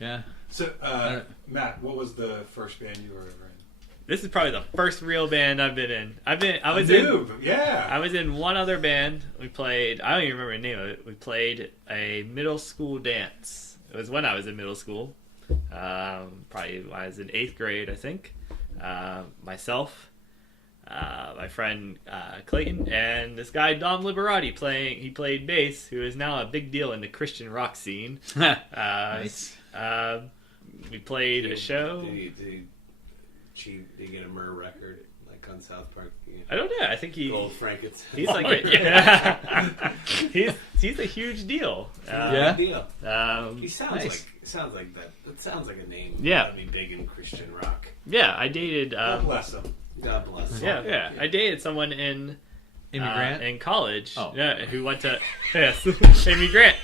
Yeah. So, Matt, what was the first band you were ever in? This is probably the first real band I've been in. I was in one other band. We played, I don't even remember the name of it. We played a middle school dance. It was when I was in middle school. Probably when I was in 8th grade, I think. myself, my friend Clayton, and this guy Dom Liberati he played bass, who is now a big deal in the Christian rock scene. Nice. We played a show. Did he get a Murr record like on South Park? Yeah. I don't know. I think Gold Frankenstein. he's like he's a huge deal. Yeah. Deal. He Nice. sounds like that. That sounds like a name. Yeah. That'd be big in Christian rock. Yeah, I dated. God bless them. God bless. Yeah. I dated someone in Immigrant? in college. Oh. Yeah, who went to Amy Grant.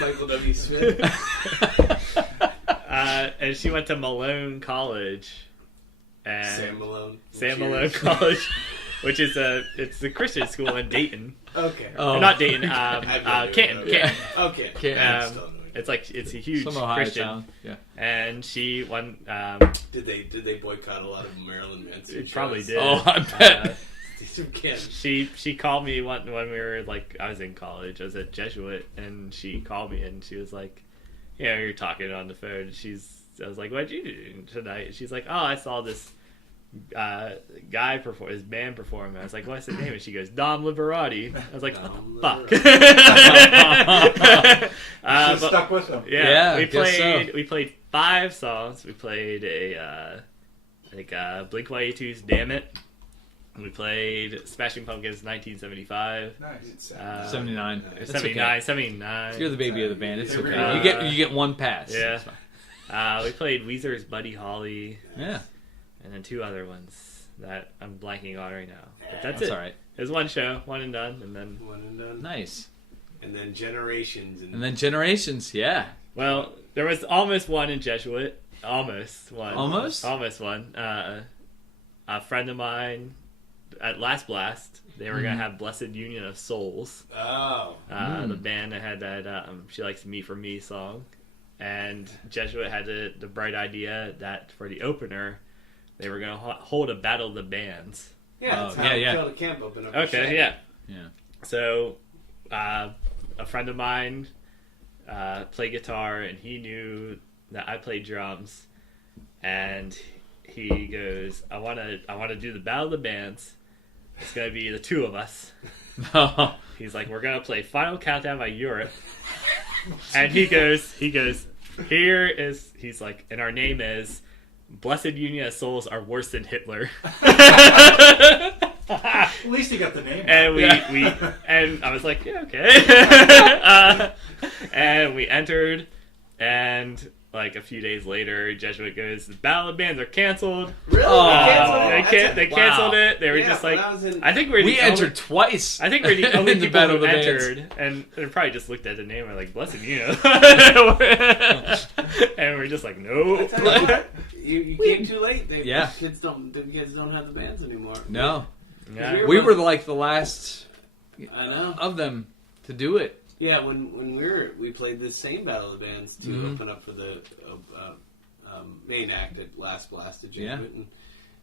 Michael W. Smith. And she went to Malone College. And Sam Malone. Sam Malone College, which is it's a Christian school in Dayton. Okay. Oh. Not Dayton. Canton. Canton. Okay. Canton. It's a huge Some Ohio Christian. town. Yeah. And she won. Did they boycott a lot of Marilyn Manson? It probably shows? did. Oh, I bet. These are kids. She called me when we were I was in college. I was at Jesuit, and she called me and she was like, "Yeah, you're talking on the phone." I was like, "What'd you do tonight?" And she's like, "Oh, I saw this guy perform, his band perform." I was like, "What's his name?" And she goes, "Dom Liberati." I was like, Dom "Fuck." Should've stuck with them. Yeah, we I guess played. so. We played 5 songs. We played Blink-182's "Damn It." We played Smashing Pumpkins' 1975. Nice. 79. That's 79, okay. 79. You're the baby of the band. It's okay. Uh, You get one pass. Yeah. It's fine. We played Weezer's Buddy Holly, Yeah. and then 2 other ones that I'm blanking on right now. But that's That's it. all right. It was one show, one and done, and then One and done. Nice. And then Generations. And then Generations. Yeah. well, there was almost one in Jesuit, almost one. Almost? Almost one. A friend of mine at Last Blast, they were gonna have Blessed Union of Souls. Oh. The band that had that She Likes Me for Me song. And Jesuit had the bright idea that for the opener, they were going to hold a battle of the bands. Yeah, that's Oh, how yeah. Kill the Camp opened up. Okay, yeah. Yeah. So, a friend of mine played guitar, and he knew that I played drums. And he goes, I want to do the battle of the bands. It's going to be the 2 of us. He's like, we're going to play Final Countdown by Europe. And he goes, he's like, and our name is Blessed Union of Souls Are Worse Than Hitler. At least you got the name. And we and I was like, yeah, okay. And we entered, and like a few days later, Jesuit goes, the Battle of Bands are canceled. Really? They canceled it. They were just like, I think We entered twice. I think we're the only in the people Battle who of the Bands. entered, and they probably just looked at the name and were like, "Blessed you know," and we're just like, "No." You came too late. The kids don't have the bands anymore. No. Yeah. We were like the last I know. of them to do it. Yeah, when we played this same Battle of the Bands to open up for the main act at Last Blast at Jesuit,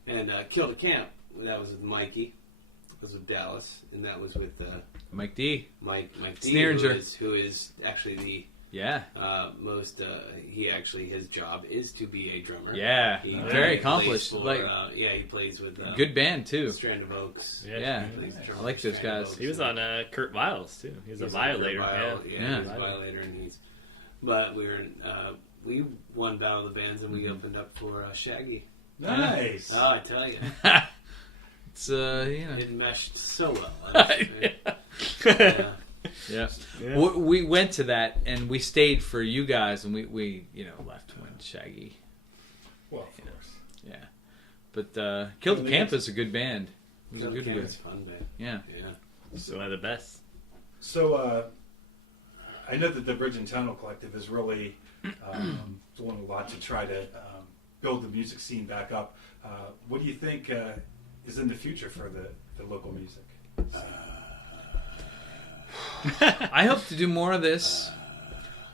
and Kill the Camp. That was with Mikey. It was with Dallas, and that was with Mike D. Mike D, Sneeringer. who is actually the most. His job is to be a drummer. Yeah, He very plays accomplished. for, Like he plays with good band too. Strand of Oaks. Yeah, He plays drummer I like for those Strand of guys. Oaks. He was on Kurt Vile's too. He was a violator. He was a violator, and But we won Battle of the Bands, and we opened up for Shaggy. Nice. Oh, I tell you, It's it meshed so well. Yeah. We went to that and we stayed for you guys, and we left when Shaggy. Well, of course. Yeah, but Kill the Camp is a good band. It was a good It's fun, man. Yeah. It's one of the best. So, I know that the Bridge and Tunnel Collective is really doing a lot to try to build the music scene back up. What do you think is in the future for the local music scene? I hope to do more of this.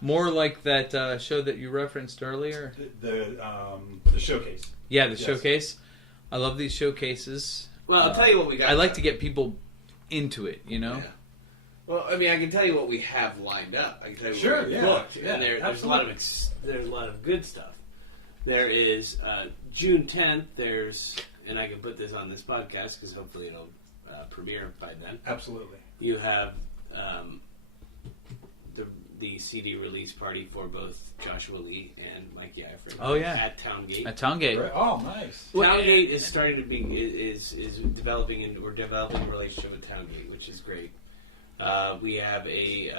More like that show that you referenced earlier. The showcase. Yeah, the Yes. showcase. I love these showcases. Well, I'll tell you what we got. I like to get people into it, Yeah. Well, I mean, I can tell you what we have lined up. I can tell you Sure, what we yeah, booked, yeah, and there's a lot of good stuff. There is June 10th. There's, and I can put this on this podcast because hopefully it'll premiere by then. Absolutely. You have the CD release party for both Joshua Lee and Mikey Eifert. Oh, yeah. At Towngate. At Towngate. Right. Oh, nice. Towngate is starting to be is developing, and we're developing a relationship with Towngate, which is great. We have a.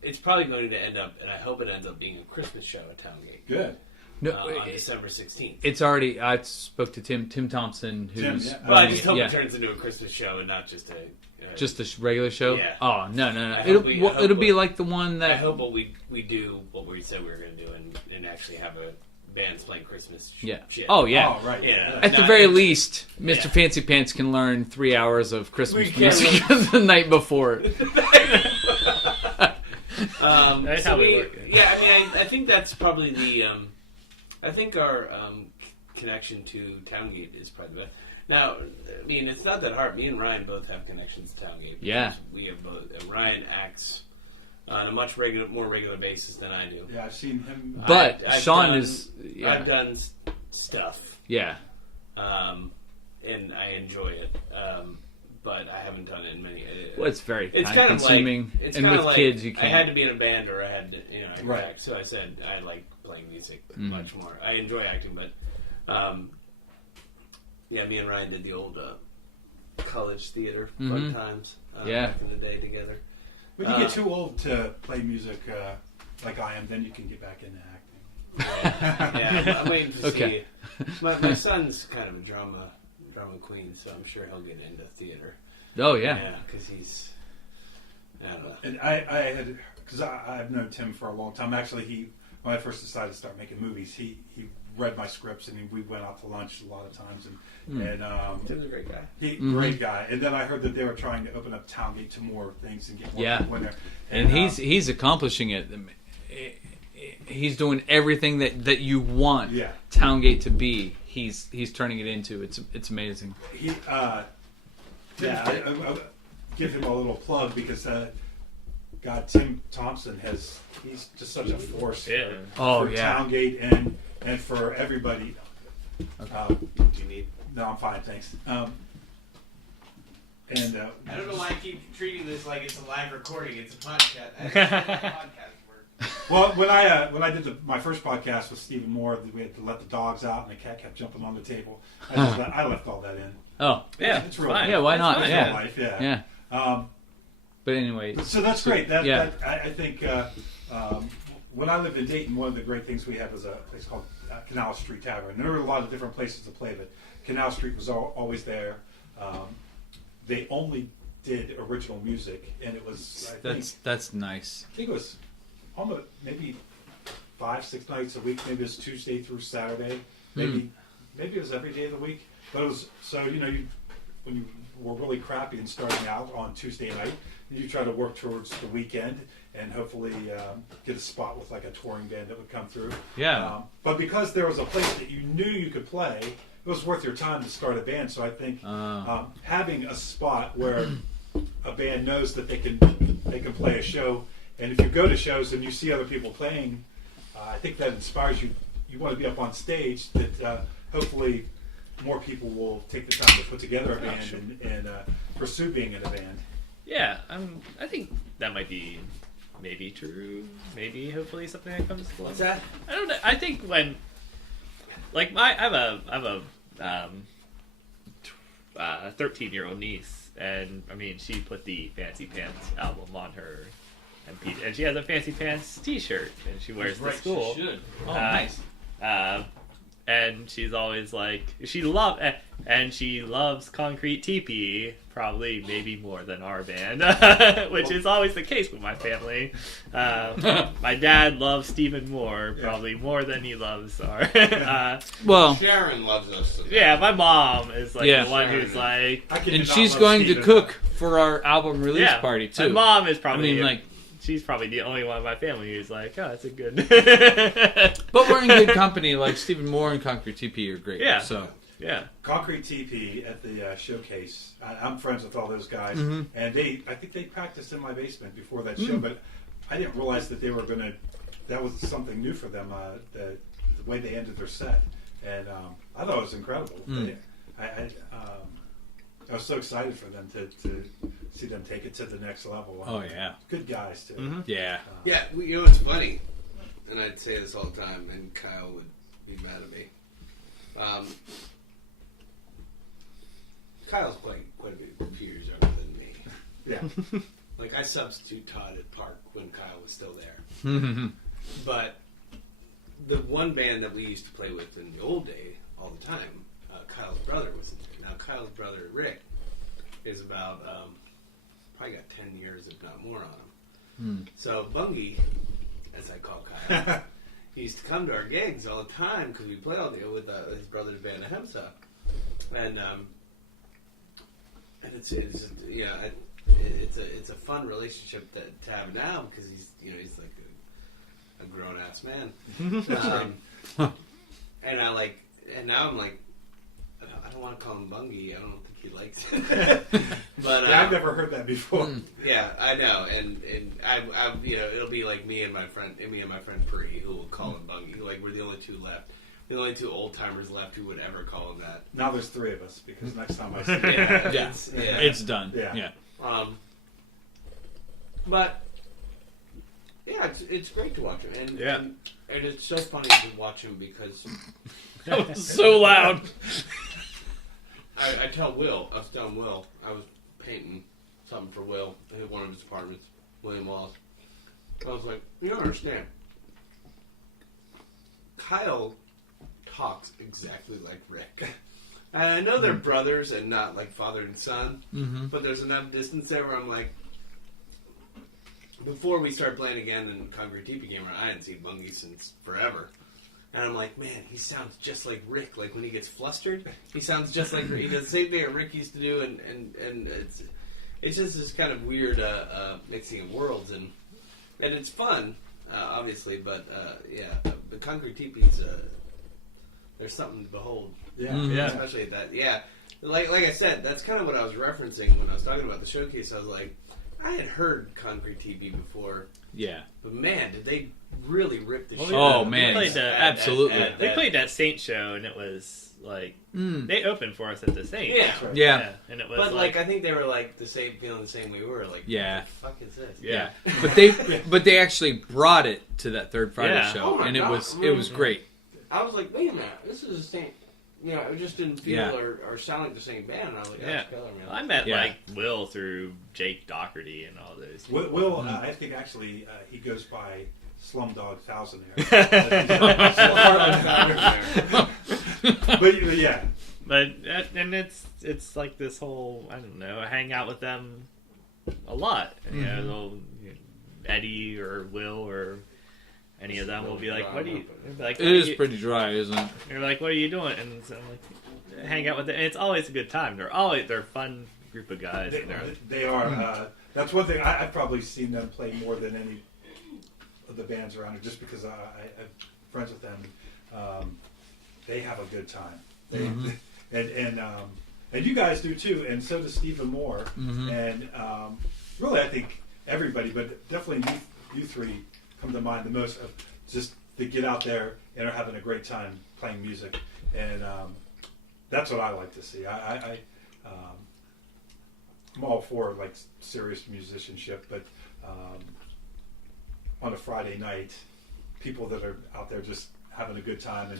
It's probably going to end up, and I hope it ends up being a Christmas show at Towngate. Good. No, on December 16th. It's already. I spoke to Tim Thompson, who's. Tim, yeah. Well, I just hope it turns into a Christmas show and not just a. Just a regular show? Yeah. Oh, no. It'll be like the one that. I hope we do what we said we were going to do and actually have a bands playing Christmas Yeah. shit. Oh, yeah. Oh, right. Yeah. At the very least, Mr. Fancy Pants can learn 3 hours of Christmas music the night before. That's how we work it. Yeah, I mean, I think that's probably the. I think our connection to Towngate is probably the best. Now, I mean, it's not that hard. Me and Ryan both have connections to Towngate. Yeah. We have both. Ryan acts on a much more regular basis than I do. Yeah, I've seen him. But I've Sean done- is. Yeah. I've done stuff, Yeah. and I enjoy it, but I haven't done it in many. Well, it's very It's time kind of consuming. like, and with like kids, you can't. I had to be in a band, or I had to, Right. act. So I said I like playing music Mm-hmm. much more. I enjoy acting, but yeah, me and Ryan did the old college theater fun times. Yeah. Back in the day together. When you get too old to play music like I am, then you can get back into acting. Yeah, I'm waiting to Okay. see. My son's kind of a drama queen, so I'm sure he'll get into theater. Oh, yeah. Yeah, because he's. I don't know. And I had, because I've known Tim for a long time. Actually, when I first decided to start making movies, he read my scripts and we went out to lunch a lot of times. And Tim's a great guy. Great guy. And then I heard that they were trying to open up Towngate to more things and get more people in there. And he's accomplishing it. He's doing everything that you want Towngate to be. He's turning it into. It's amazing. I give him a little plug because Tim Thompson he's just such a force for Towngate and for everybody. Do you need? No, I'm fine, thanks. I don't know why I keep treating this like it's a live recording. It's a podcast. Podcast work. Well, when I did my first podcast with Stephen Moore, we had to let the dogs out, and the cat kept jumping on the table. I left all that in. Oh, yeah, it's real. Yeah, why not? It's Yeah, real life. Yeah. Yeah. But anyway, so that's great. I think when I lived in Dayton, one of the great things we had was a place called Canal Street Tavern. There were a lot of different places to play, but Canal Street was always there. They only did original music, and it was that's nice. I think it was almost maybe 5-6 nights a week. Maybe it was Tuesday through Saturday. Maybe it was every day of the week. But it was when you were really crappy and starting out on Tuesday night, you try to work towards the weekend and hopefully get a spot with like a touring band that would come through. Yeah. But because there was a place that you knew you could play, it was worth your time to start a band. So I think having a spot where a band knows that they can play a show, and if you go to shows and you see other people playing, I think that inspires you. You want to be up on stage. That hopefully more people will take the time to put together a band and pursue being in a band. Yeah, I think that might be maybe true. Maybe hopefully something that comes along. What's that? I don't know. I think when like I have a 13-year-old niece, and I mean she put the Fancy Pants album on her MP, and she has a Fancy Pants T-shirt, and she wears to school. She should. Oh, nice. And she's always like she loves Concrete Teepee, probably maybe more than our band, which is always the case with my family. My dad loves Stephen Moore probably more than he loves our. Well, Sharon loves us. Yeah, my mom is like the one Sharon. who's like, and she's going to cook for our album release party too. My mom is probably. I mean, like. She's probably the only one in my family who's like, oh, that's a good. But we're in good company. Like Stephen Moore and Concrete TP are great. Yeah. So yeah. Concrete TP at the showcase. I'm friends with all those guys, and I think they practiced in my basement before that show. But I didn't realize that they were going to that was something new for them. The way they ended their set, and I thought it was incredible. I was so excited for them to see them take it to the next level. Oh yeah, good guys too. Mm-hmm. Yeah, yeah. You know what's funny, and I'd say this all the time, and Kyle would be mad at me. Kyle's quite a few years younger than me. Yeah. Like, I substitute Todd at Park when Kyle was still there. But the one band that we used to play with in the old day, all the time, Kyle's brother was in there. Now, Kyle's brother, Rick, is about, probably got 10 years, if not more, on him. So, Bungie, as I call Kyle, he used to come to our gigs all the time because we played all day with his brother's band, Ahimsa. And it's a fun relationship to have now because he's like a grown ass man. And now I'm like, I don't want to call him Bungie. I don't think he likes it. But I've never heard that before. Yeah, I know, and I it'll be like me and my friend Pri who will call him Bungie. Like, we're the only two left. The only two old timers left who would ever call him that. Now there's three of us because next time I see it's done. Yeah. But yeah, it's great to watch him, and it's so funny to watch him because that was so loud. I tell Will, I was telling Will, I was painting something for Will in one of his apartments, William Wallace. I was like, you don't understand. Kyle talks exactly like Rick. And I know they're brothers and not like father and son, but there's enough distance there where I'm like, before we started playing again and Concrete Teepee came around, I hadn't seen Bungie since forever. And I'm like, man, he sounds just like Rick. Like, when he gets flustered, he sounds just like Rick. He does the same thing that Rick used to do, and it's just this kind of weird mixing of worlds, and it's fun, obviously, but the Concrete Teepees, there's something to behold. Especially at that. Yeah, like I said, that's kind of what I was referencing when I was talking about the showcase. I was like, I had heard Concrete Teepee before. Yeah. But man, did they really rip the shit out of man. Absolutely. They played that Saint show, and it was like, they opened for us at the Saint. Yeah. And it was but like I think they were like feeling the same way we were. Like, what the fuck is this? Yeah. But they actually brought it to that Third Friday show, and it was great. I was like, wait a minute, this is the same. It just didn't feel or sound like the same band. I was like, that's killer, man. I met like Will through Jake Doherty and all those. Will, I think actually he goes by Slumdog Thousandaire. But yeah. But and it's like this whole, I don't know, I hang out with them a lot. Eddie or Will or any of them will be like, "What do you?" Like, it is pretty dry, isn't it? You're like, "What are you doing?" And so I'm like, hang out with them. And it's always a good time. They're a fun group of guys. They are. That's one thing. I've probably seen them play more than any of the bands around here, just because I'm friends with them. They have a good time. And you guys do too, and so does Stephen Moore. And really, I think everybody, but definitely you three come to mind the most, of just to get out there and are having a great time playing music, and that's what I like to see. I'm all for like serious musicianship, but on a Friday night, people that are out there just having a good time,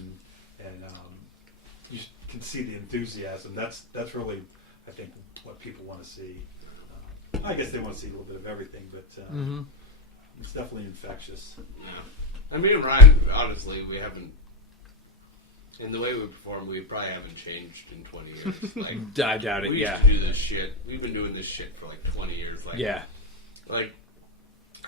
and you can see the enthusiasm. That's really, I think, what people want to see. I guess they want to see a little bit of everything, but it's definitely infectious. Yeah. I mean, and Ryan, honestly, we haven't, in the way we perform, we probably haven't changed in 20 years. Like, I doubt it, we used to do this shit. We've been doing this shit for like 20 years. Like, like,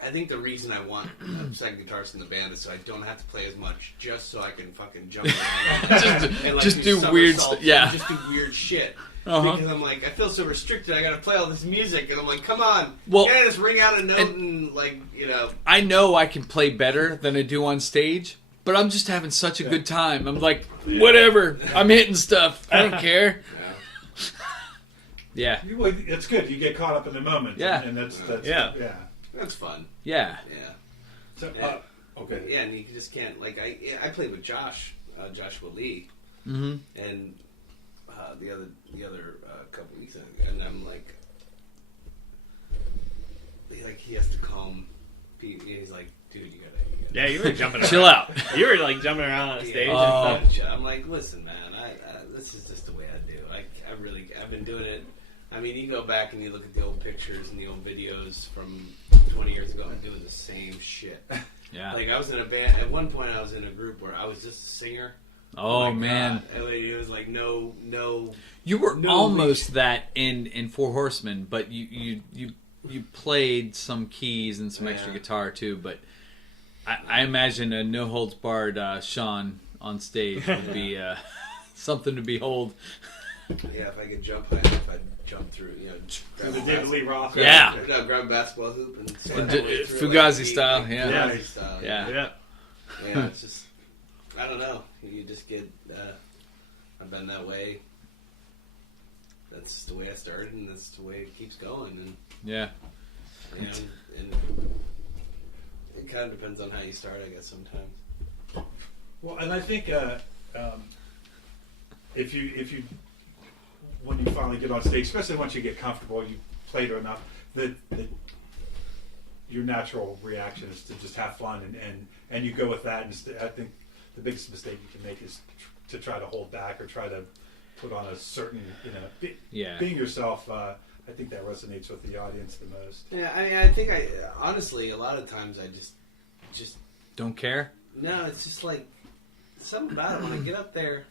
I think the reason I want a second guitarist in the band is so I don't have to play as much, just so I can fucking jump around and like, just do weird stuff. Just do weird shit. Because I'm like, I feel so restricted. I got to play all this music, and I'm like, come on, can I just ring out a note and like, I know I can play better than I do on stage, but I'm just having such a good time. I'm like, whatever. I'm hitting stuff. I don't care. Well, it's good. You get caught up in the moment. Yeah. And that's that's fun. Yeah. So, Okay. Yeah, and you just can't. Like I played with Joshua Lee, Mm-hmm. and the other couple weeks ago, and I'm like he has to calm. He's like, dude, you gotta Yeah, you were jumping around. Chill out. You were like jumping around on stage Oh. and stuff. I'm like, listen, man, this is just the way I do. I've been doing it. I mean, you go back and you look at the old pictures and the old videos from 20 years ago. I'm doing the same shit. Yeah. Like I was in a band at one point. I was in a group where I was just a singer. Oh my man, God. It was like no. you were No almost that in Four Horsemen, but you played some keys and some extra guitar too. But I imagine a no holds barred Sean on stage would be something to behold. Yeah, if I could jump high enough, I'd jump through. Grab The a David Lee Roth. Yeah. grab a basketball hoop and Fugazi style, yeah. Fugazi style, Yeah. Yeah, it's just, I don't know. You just get, I've been that way. That's just the way I started, and that's the way it keeps going. And Yeah. and it kind of depends on how you start, I guess, sometimes. Well, and I think if you when you finally get on stage, especially once you get comfortable, you played enough, that your natural reaction is to just have fun and you go with that. And I think the biggest mistake you can make is to try to hold back or try to put on a certain, being yourself. I think that resonates with the audience the most. Yeah, I mean, I think honestly, a lot of times I just Don't care. no, it's just like something about it when I get up there.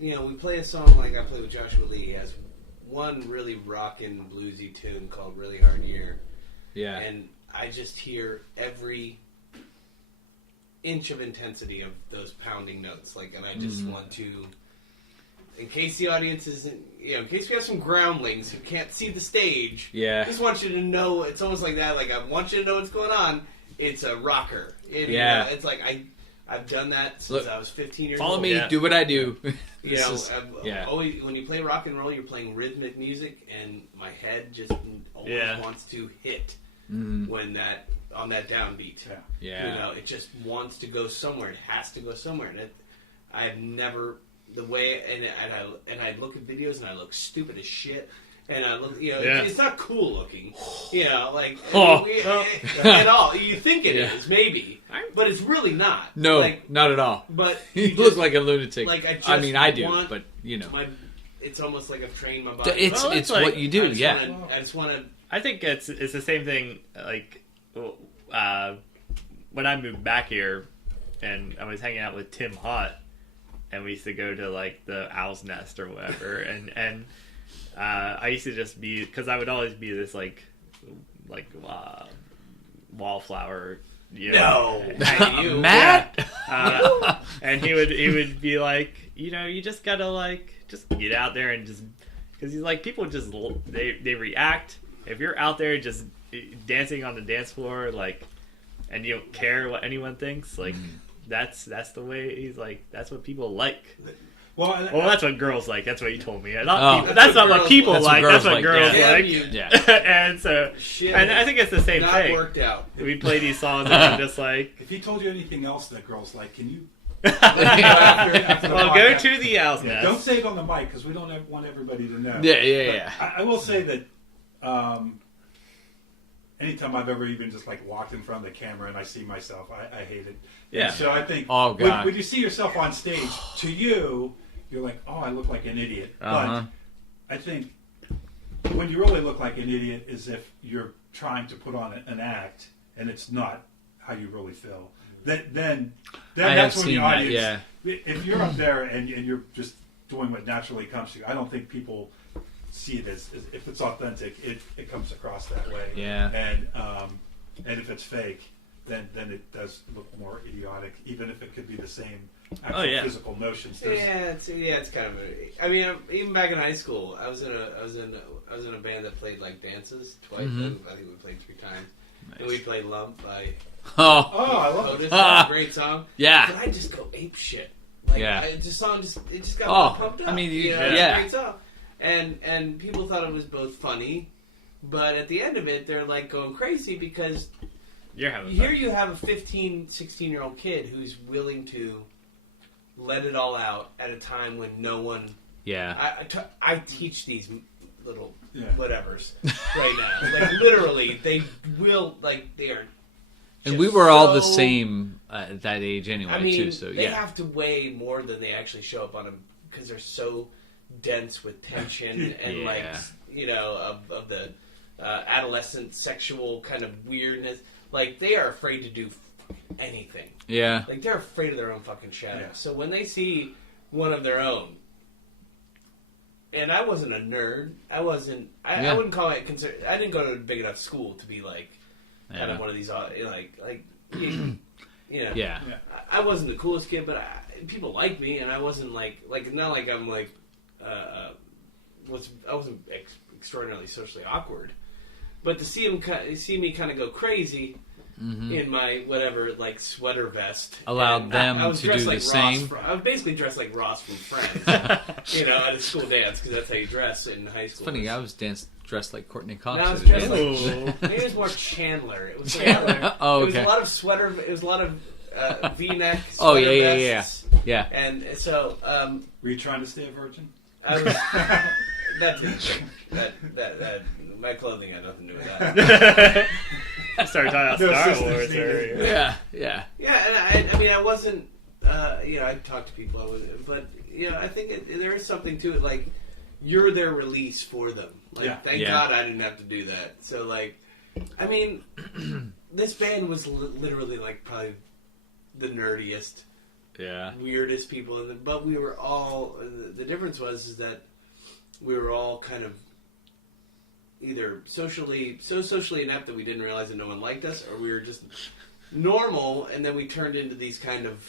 We play a song like I play with Joshua Lee. He has one really rockin' bluesy tune called "Really Hard Year," Yeah. and I just hear every inch of intensity of those pounding notes. And I just want to, in case the audience isn't, in case we have some groundlings who can't see the stage. Yeah. I just want you to know. It's almost like that. Like I want you to know what's going on. It's a rocker. It's like I've done that since I was 15 years old. Follow me, do what I do. Always, when you play rock and roll, you're playing rhythmic music, and my head just always wants to hit when on that downbeat. Yeah. It just wants to go somewhere. It has to go somewhere. And I've never the way, and I look at videos and I look stupid as shit. And I look, it's not cool looking, at all. You think it is, maybe, but it's really not. No, not at all. But you look like a lunatic. I mean, I do, but it's almost like I've trained my body. It's like, what you do. I just want to. I think it's the same thing. Like when I moved back here, and I was hanging out with Tim Hott, and we used to go to like the Owl's Nest or whatever, and. I used to just be, because I would always be this wallflower. Matt. And he would be like, you just gotta just get out there and just, because he's like, people just they react if you're out there just dancing on the dance floor and you don't care what anyone thinks that's the way. He's like, that's what people like. Well, that's what girls like. That's what you told me. That's not what people like. That's what girls like. Yeah. And so, and I think it's the same thing. Not worked out. We play these songs and I'm just like. If he told you anything else that girls like, can you? After go to the Owl's Nest. Don't say it on the mic because we don't want everybody to know. Yeah. I will say that anytime I've ever even just walked in front of the camera and I see myself, I hate it. Yeah. And so I think when you see yourself on stage, to you, you're like, oh, I look like an idiot. But I think when you really look like an idiot is if you're trying to put on an act and it's not how you really feel. Then that's when the audience. If you're up there and you're just doing what naturally comes to you, I don't think people see it as if it's authentic. It comes across that way. Yeah. And if it's fake, then it does look more idiotic, even if it could be the same actual physical notions. It's kind of. I mean, even back in high school, I was in a band that played dances twice. I think we played 3 times. Nice. And we played "Lump" by I love Otis. That's a great song. Yeah. But I just go ape shit. The song just got pumped up. I mean, it's a great song. And people thought it was both funny, but at the end of it, they're going crazy because You're having here fun. you have a 15, 16-year-old kid who's willing to let it all out at a time when no one. Yeah. I teach these little Yeah. whatevers right now. Like literally, they will they are. And we were all the same at that age anyway, I mean, too. So they yeah. have to weigh more than they actually show up on them because they're so dense with tension and of the adolescent sexual kind of weirdness. Like they are afraid to do anything. Yeah. Like they're afraid of their own fucking shadow. Yeah. So when they see one of their own, and I wasn't a nerd. I wasn't. I wouldn't call it. I didn't go to a big enough school to be like kind of one of these Yeah. I wasn't the coolest kid, but people liked me, and I wasn't like not like I'm like I wasn't extraordinarily socially awkward, but to see me kind of go crazy in my whatever like sweater vest Allowed them I was to dressed do like the same. I was basically dressed like Ross from Friends, at a school dance because that's how you dress in high school. Funny, I was dressed like Courtney Cox. No, I was the other dressed day. like maybe it was more Chandler. It was Chandler. Oh, It was okay. a lot of sweater. It was a lot of V-neck. Oh, sweater yeah. vests. Yeah. And so Were you trying to stay a virgin? I was. that my clothing had nothing to do with that. Started talking about No Star assistance Wars needed. earlier. Yeah. Yeah, and I mean, I wasn't. I talked to people, but I think there is something to it. Like, you're their release for them. Like, thank God I didn't have to do that. So, like, I mean, this band was literally like probably the nerdiest, weirdest people. But we were all. The difference was that we were all kind of either socially inept that we didn't realize that no one liked us, or we were just normal, and then we turned into these kind of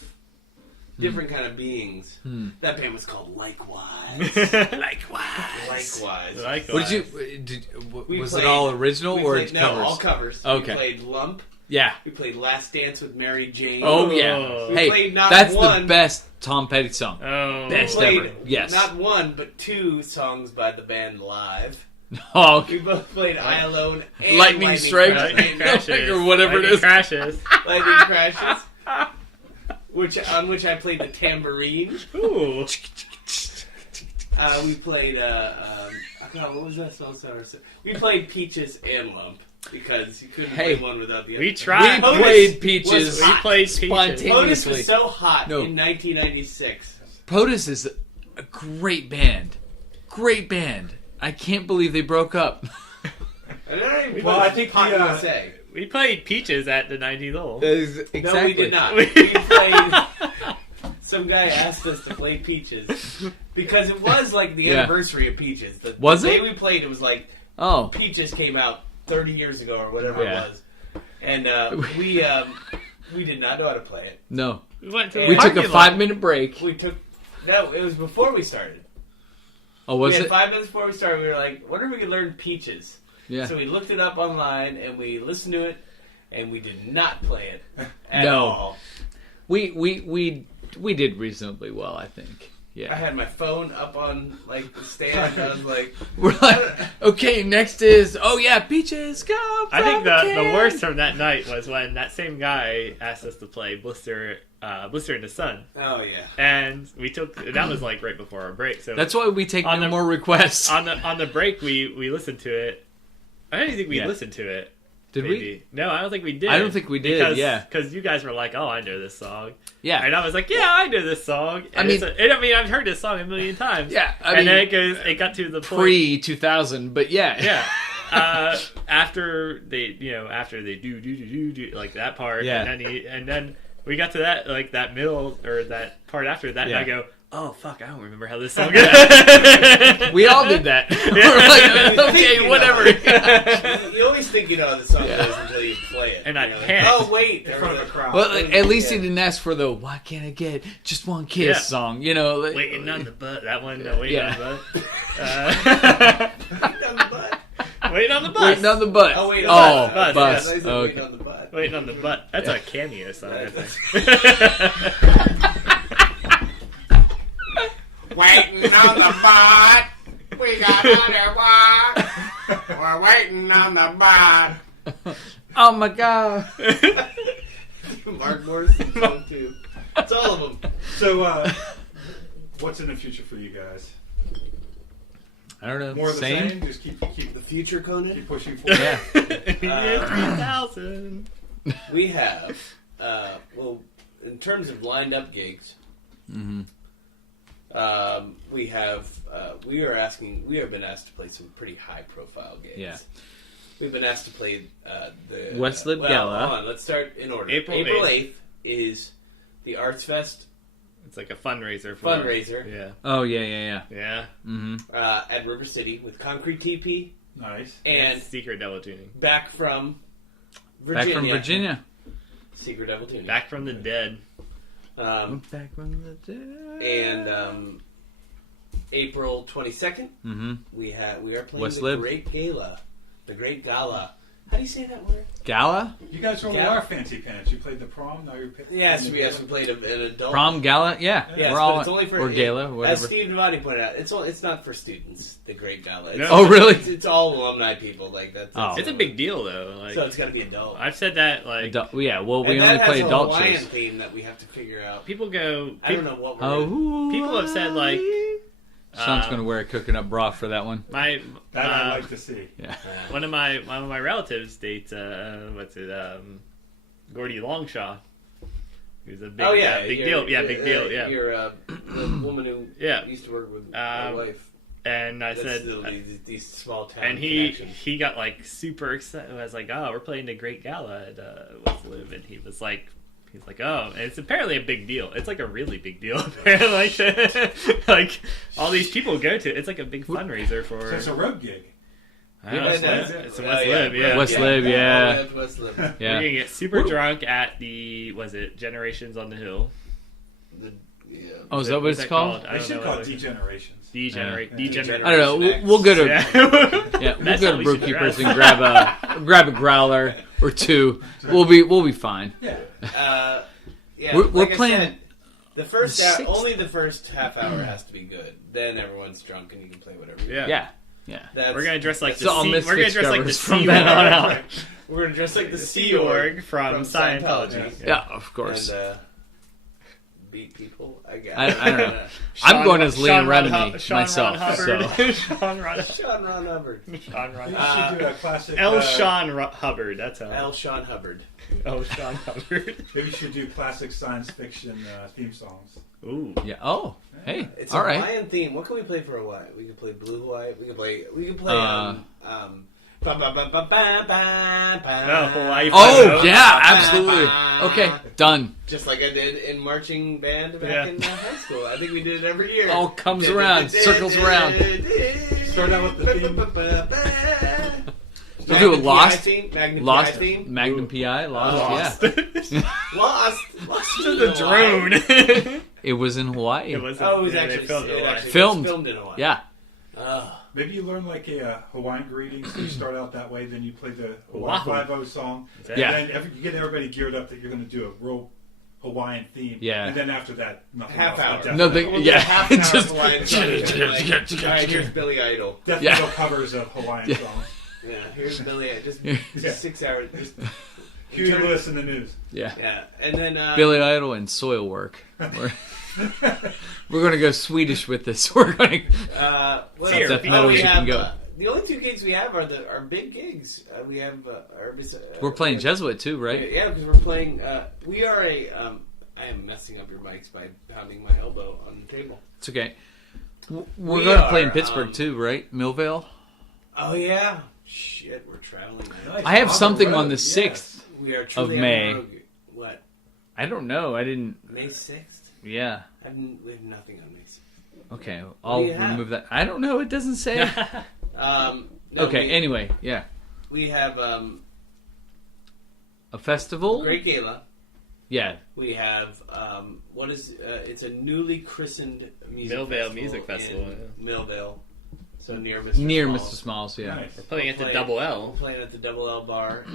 different kind of beings. That band was called Likewise. Likewise. What did you? Was it all original or covers? No, all covers. Okay. We played Lump. Yeah. We played Last Dance with Mary Jane. Oh yeah. We Hey, played not that's one, the best Tom Petty song. Oh. Best played ever. Yes. Not one, but two songs by the band live. Oh, We both played I Alone and Lightning Strikes. Lightning crashes. Or whatever it Lightning is. crashes. Lightning Crashes. On which I played the tambourine. Ooh. We played God, what was that song? We played Peaches and Lump because you couldn't play one without the other. We tried. We played Peaches. We played Peaches. POTUS was so hot in 1996. POTUS is a great band. Great band. I can't believe they broke up. And I don't even Well, I think Hot the, USA. We played Peaches at the 90s hole. Exactly. No, we did not. We played. Some guy asked us to play Peaches because it was like the anniversary of Peaches. The day we played, it was like Peaches came out 30 years ago or whatever it was, and we did not know how to play it. No. We went to We took a 5-minute break. It was before we started. Oh, was we had it? 5 minutes before we started. We were like, "What if we could learn Peaches?" Yeah. So we looked it up online and we listened to it, and we did not play it at all. We did reasonably well, I think. Yeah. I had my phone up on like the stand. And I was like, We're like, okay, next is Peaches come. I think from the can. worst from that night was when that same guy asked us to play Blister in the Sun. "Oh yeah." And that was like right before our break. So That's why we take no more requests. on the break we listened to it. I don't even think we listened to it. Did maybe. we? No, I don't think we did. I don't think we did. Because you guys were like, "Oh, I know this song." Yeah. And I was like, "Yeah, I know this song." And I've heard this song a million times. Yeah. And then it got to the point pre-2000, but yeah. Yeah. After they do like that part, and then we got to that middle or that part after that, and I go, "Oh fuck, I don't remember how this song goes." We all did that. We're like, okay, whatever. You always think you know how the song goes until you play it. And I you're like, panicked. "Oh wait!" In front of a crowd. Well, at least he didn't ask for the "Why Can't I Get Just One Kiss" song, you know. Waiting on the butt. That one. No, waiting on the butt. Waiting on the butt. Waiting on the bus. Waiting on the butt. Oh, waiting on the bus. bus. Yeah, I said Okay. waiting on the butt. Waiting on the butt. That's a cameo song, I think. Waiting on the butt. We got another one. We're waiting on the butt. Oh my god. Mark Morrison song too. It's all of them. So, what's in the future for you guys? I don't know. More of the same? Just keep The future, Conan? keep pushing forward. Yeah. Year 3000. We have, well, in terms of lined up gigs, Mm-hmm. we have we have been asked to play some pretty high profile gigs. Yeah. We've been asked to play the West Lib Gala. Hold on, let's start in order. April 8th is the Arts Fest It's like a fundraiser. fundraiser. Oh, yeah. Yeah. Mm-hmm. At River City with Concrete TP Nice. and Secret Devil Tuning. back from Virginia. Back from Virginia. Secret Devil Tuning. Back from the dead. Back from the dead. And April 22nd, Mm-hmm. we are playing West the Lib. Great Gala. The Great Gala. How do you say that word? Gala? You guys really Yeah. are fancy pants. You played the prom, now you're Yes, we played an adult. Prom gala? Yeah. Yes, We're but all it's only for or gala, As whatever. Steve Devani pointed out, it's not for students. The Great Gala. It's, No. Oh, really? It's all alumni people. Like that's. Oh. It's a big deal, though. Like, So it's got to be adult. I've said that, like, Adult, yeah, well, we and only that play has adult a Hawaiian shows. theme that we have to figure out. people go. I don't know what we're. Oh, People have said, like, Sean's going to wear a coconut bra for that one. My That I'd like to see. Yeah. one of my relatives dates Gordy Longshaw, who's a big Oh yeah, big deal. Yeah, big deal. Yeah, You're the woman who Yeah. used to work with my wife. and I That's said. these small town And connections. he got like super excited. I was like, "Oh, we're playing the Great Gala at West Lib," and he's like, "Oh," and it's apparently a big deal. It's like a really big deal. Apparently, like all these people go to. It's like a big fundraiser for. So it's a road gig. I don't know, Yeah, it's that's a it. West Lib, yeah. West Lib, yeah. all the way up to West Lib. We're Yeah. gonna get super drunk at the Generations on the Hill. Yeah. Oh, is that what it's called? I They don't should know call what it it is. Degenerations. Degenerate. Degenerate. I don't know. We'll go to Yeah. we'll That's go how to we should Brewkeepers dress. and grab a growler or two. We'll be fine. Yeah. Yeah, We're like I playing said, the first the sixth. only the first half hour has to be good. Then everyone's drunk and you can play whatever. You want. Yeah. Yeah. That's, We're gonna dress like It's the all Sea. Misfits We're gonna dress like the covers Sea from then on Org. out. We're gonna dress like the Sea Sea Org from Scientology. Scientology. Yeah, of course. And beat people. I guess. I don't know. I'm going as Liam Remini myself. So. Sean Ron Sean Ron Hubbard. Sean Ron. You should do a classic. L. Sean Hubbard. That's how. L. Sean Hubbard. L. Sean Hubbard. Maybe you should do classic science fiction theme songs. Ooh. Yeah. Oh, hey. It's All a right. Hawaiian theme. What can we play for Hawaii? We can play Blue Hawaii. We can play. Hawaii. Oh Five-O. yeah, absolutely. Okay, done. Just like I did in marching band back Yeah. in high school. I think we did it every year. All comes around, circles around. Start out with the theme. We'll do it Lost. Magnum Lost. PI theme. Magnum PI. Lost. Lost. Yeah. Lost to the Hawaii. drone. It was in Hawaii. It was. Oh, it was yeah, actually they filmed it it live. actually Filmed. was filmed in Hawaii. Yeah. Oh. Maybe you learn like a Hawaiian greeting, so you start out that way, then you play the Wahoo. Hawaii 5-0 song. Yeah. And then you get everybody geared up that you're going to do a real Hawaiian theme. Yeah. And then after that, nothing Half else. hour. Death Nothing. Metal. Yeah. Half an hour Just. Hawaiian song. Like, all right, here's Billy Idol. Death Yeah. Metal covers of Hawaiian Yeah. songs. Yeah, here's Billy Idol. Just Yeah. 6 hours. Just, Huey Lewis in the news. Yeah. yeah, and then Billy Idol and soil work. We're going to go Swedish with this. We're going to. what Sear. else? Death metal we you have, can go. the only two gigs we have are big gigs. We have We're playing Jesuit too, right? Yeah, because we're playing. We are a. I am messing up your mics by pounding my elbow on the table. It's okay. We're We going to play in are, Pittsburgh too, right? Millvale. Oh yeah, shit, we're traveling. Now. I have On the something road, on the yes. 6th. We are truly on May. the road. What? I don't know. I didn't. May 6th? Yeah. We have nothing on May 6th. Okay. What I'll do you have? remove that. I don't know. It doesn't say. No, Okay. Anyway, yeah. we have A festival. Great Gala. Yeah. We have what is it's a newly christened music Millvale Music Festival, in yeah. Millvale, so near Mr. Near Smalls. Mr. Smalls. Yeah. Nice. We're playing at the We're Double L. playing at the Double L bar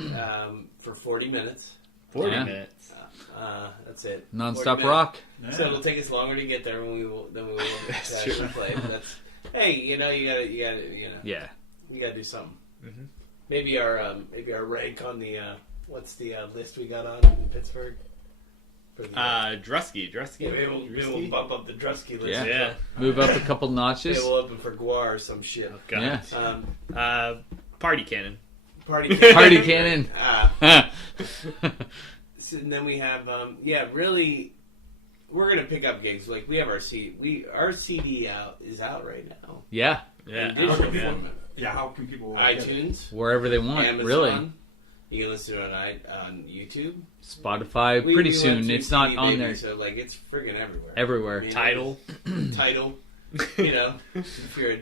for 40 minutes. 40 Yeah. minutes. That's it. 40 Non-stop minutes. rock. So it'll take us longer to get there than we will to That's actually true. play. But that's hey, you gotta Yeah. you gotta do something. maybe our rank on the what's the list we got on in Pittsburgh? For the, Drusky. Yeah, maybe we'll bump up the Drusky list. Yeah. Move up a couple notches. Maybe we'll open for Guar or some shit. Oh, God. Yeah. Party Cannon. Party Cannon. Party Cannon. So, and then we have really, we're gonna pick up gigs. Like we have our CD is out right now. Yeah. Yeah. In digital format. Yeah, how can people iTunes, Wherever they want, Amazon, really. You can listen to it on YouTube, Spotify. We Pretty went soon. through It's not CD on Baby, there. so like it's friggin' everywhere. Everywhere. I mean, Tidal. Tidal. You know, if you're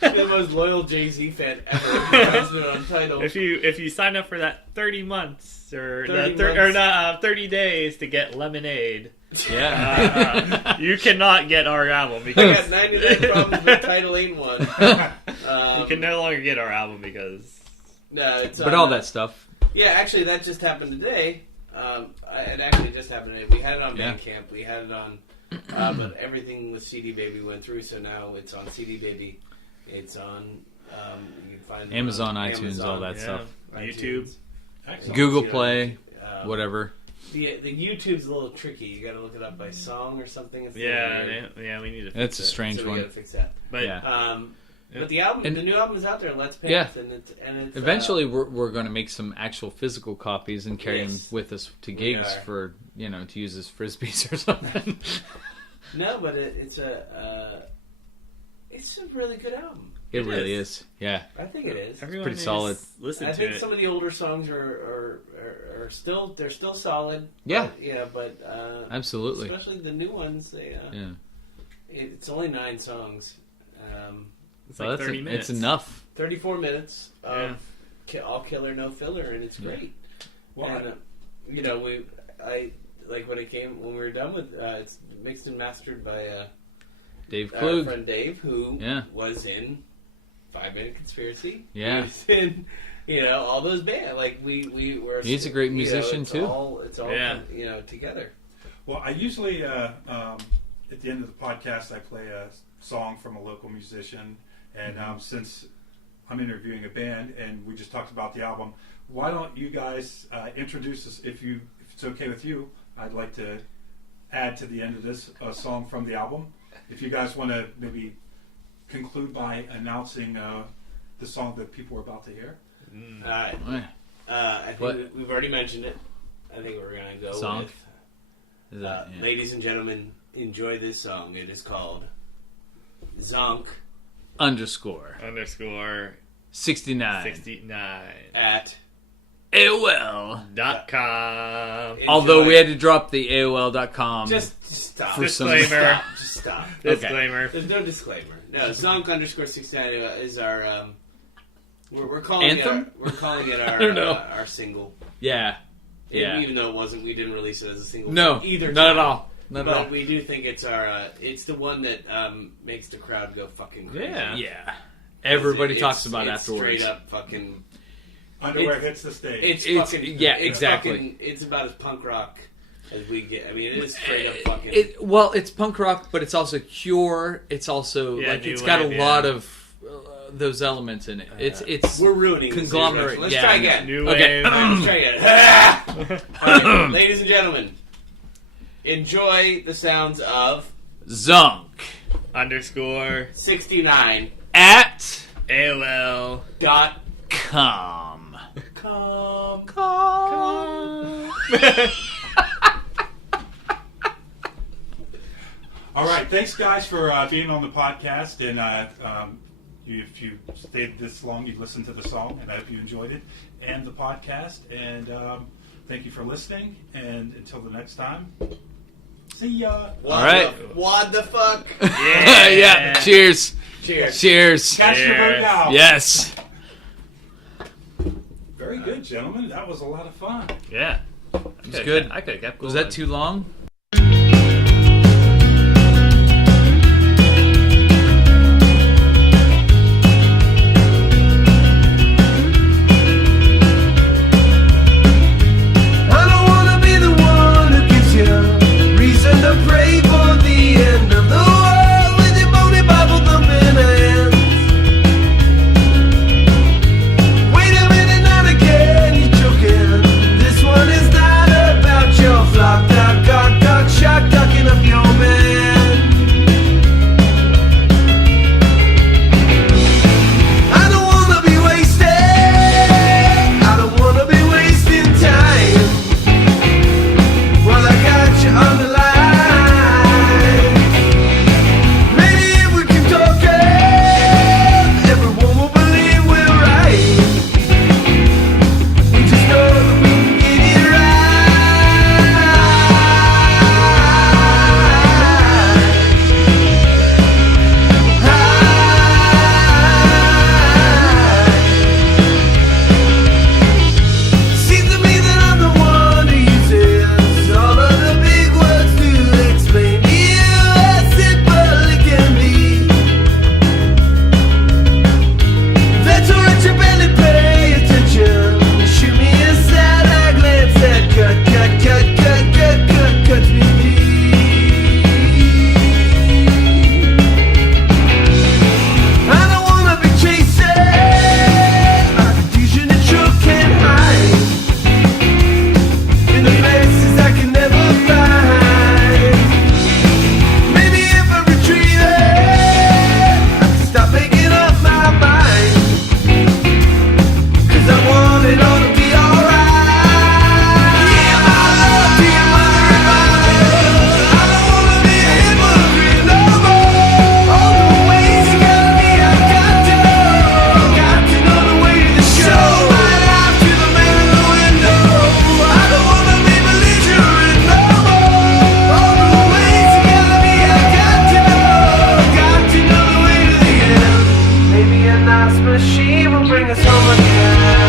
the most loyal Jay-Z fan ever, you listen on Tidal. If you sign up for that 30 months or 30 days to get Lemonade, Yeah. you cannot get our album I because got 99 problems, but Tidal ain't one. you can no longer get our album because No, it's But all that stuff. Yeah, actually, that just happened today. It actually just happened today. We had it on Bandcamp. We had it on, but everything with CD Baby went through, so now it's on CD Baby. It's on. You can find Amazon, on iTunes, Amazon, all that stuff. YouTube, Excellent. Google You know, Play, whatever. The YouTube's a little tricky. You got to look it up by song or something. It's yeah, we need to. That's a fix it. strange so we one. got to fix that. But Yeah. But the album, And- the new album is out there. Let's Pant, Yeah. and it's Eventually, we're going to make some actual physical copies and carry them Yes. with us to We gigs are. for, to use as frisbees or something. no, but it's a really good album. It really is. Yeah. I think it is. everyone pretty needs solid. to Listen I to think it. some of the older songs are still solid. Yeah. But Absolutely. especially the new ones. Yeah. It's only 9 songs, It's So like that's 30 minutes. It's enough. 34 minutes of all killer, no filler, and it's great. Well, And when we were done with it's mixed and mastered by Dave our Klug. friend Dave, who Yeah. was in 5 Minute Conspiracy. Yeah. He was in, all those bands. Like we were. He's a great musician, it's too. It's all together. Well, I usually at the end of the podcast I play a song from a local musician, and since I'm interviewing a band and we just talked about the album, why don't you guys introduce us? If it's okay with you, I'd like to add to the end of this a song from the album. If you guys want to maybe conclude by announcing the song that people are about to hear. I think What? we've already mentioned it. I think we're gonna go Song? with. Is that, yeah. Ladies and gentlemen, enjoy this song. It is called Zonk _ 69 at AOL. .com. Although we had to drop the AOL.com. just stop. For some- Disclaimer. Just stop. Disclaimer. There's no disclaimer. No, Zonk _ 69 is our. We're calling Anthem? it. We're calling it our. I don't know. Our single. Yeah. Yeah. Even though it wasn't, we didn't release it as a single. No. either. Not time. at all. Not But at all. we do think it's our. It's the one that makes the crowd go fucking crazy. Yeah. Yeah. Everybody It's- talks about it it's afterwards. Straight up fucking. Underwear It's- hits the stage. It's- fucking. yeah, it's exactly. Fucking, it's about as punk rock as we get. I mean, it is straight up fucking. It's punk rock, but it's also Cure. It's also Yeah, like new it's got a wave, lot yeah. of those elements in it. It's We're ruining this conglomerate. introduction. Let's Yeah, try I know. again. New Okay. wave. Let's try again. All right, ladies and gentlemen, enjoy the sounds of Zonk _ 69 at AOL. com. All right, thanks guys for being on the podcast, and if you stayed this long, you listened to the song, and I hope you enjoyed it and the podcast. And thank you for listening. And until the next time, see ya. All right. What the fuck? Yeah. Yeah. Cheers. Cheers. Cheers. Catch your boat now. Yes. Very good, gentlemen. That was a lot of fun. Yeah. It was good. I could have kept going. Was that too long? I don't wanna be the one who gives you reason to pray for the end of the world with your bony Bible thumping hands. bring us home again.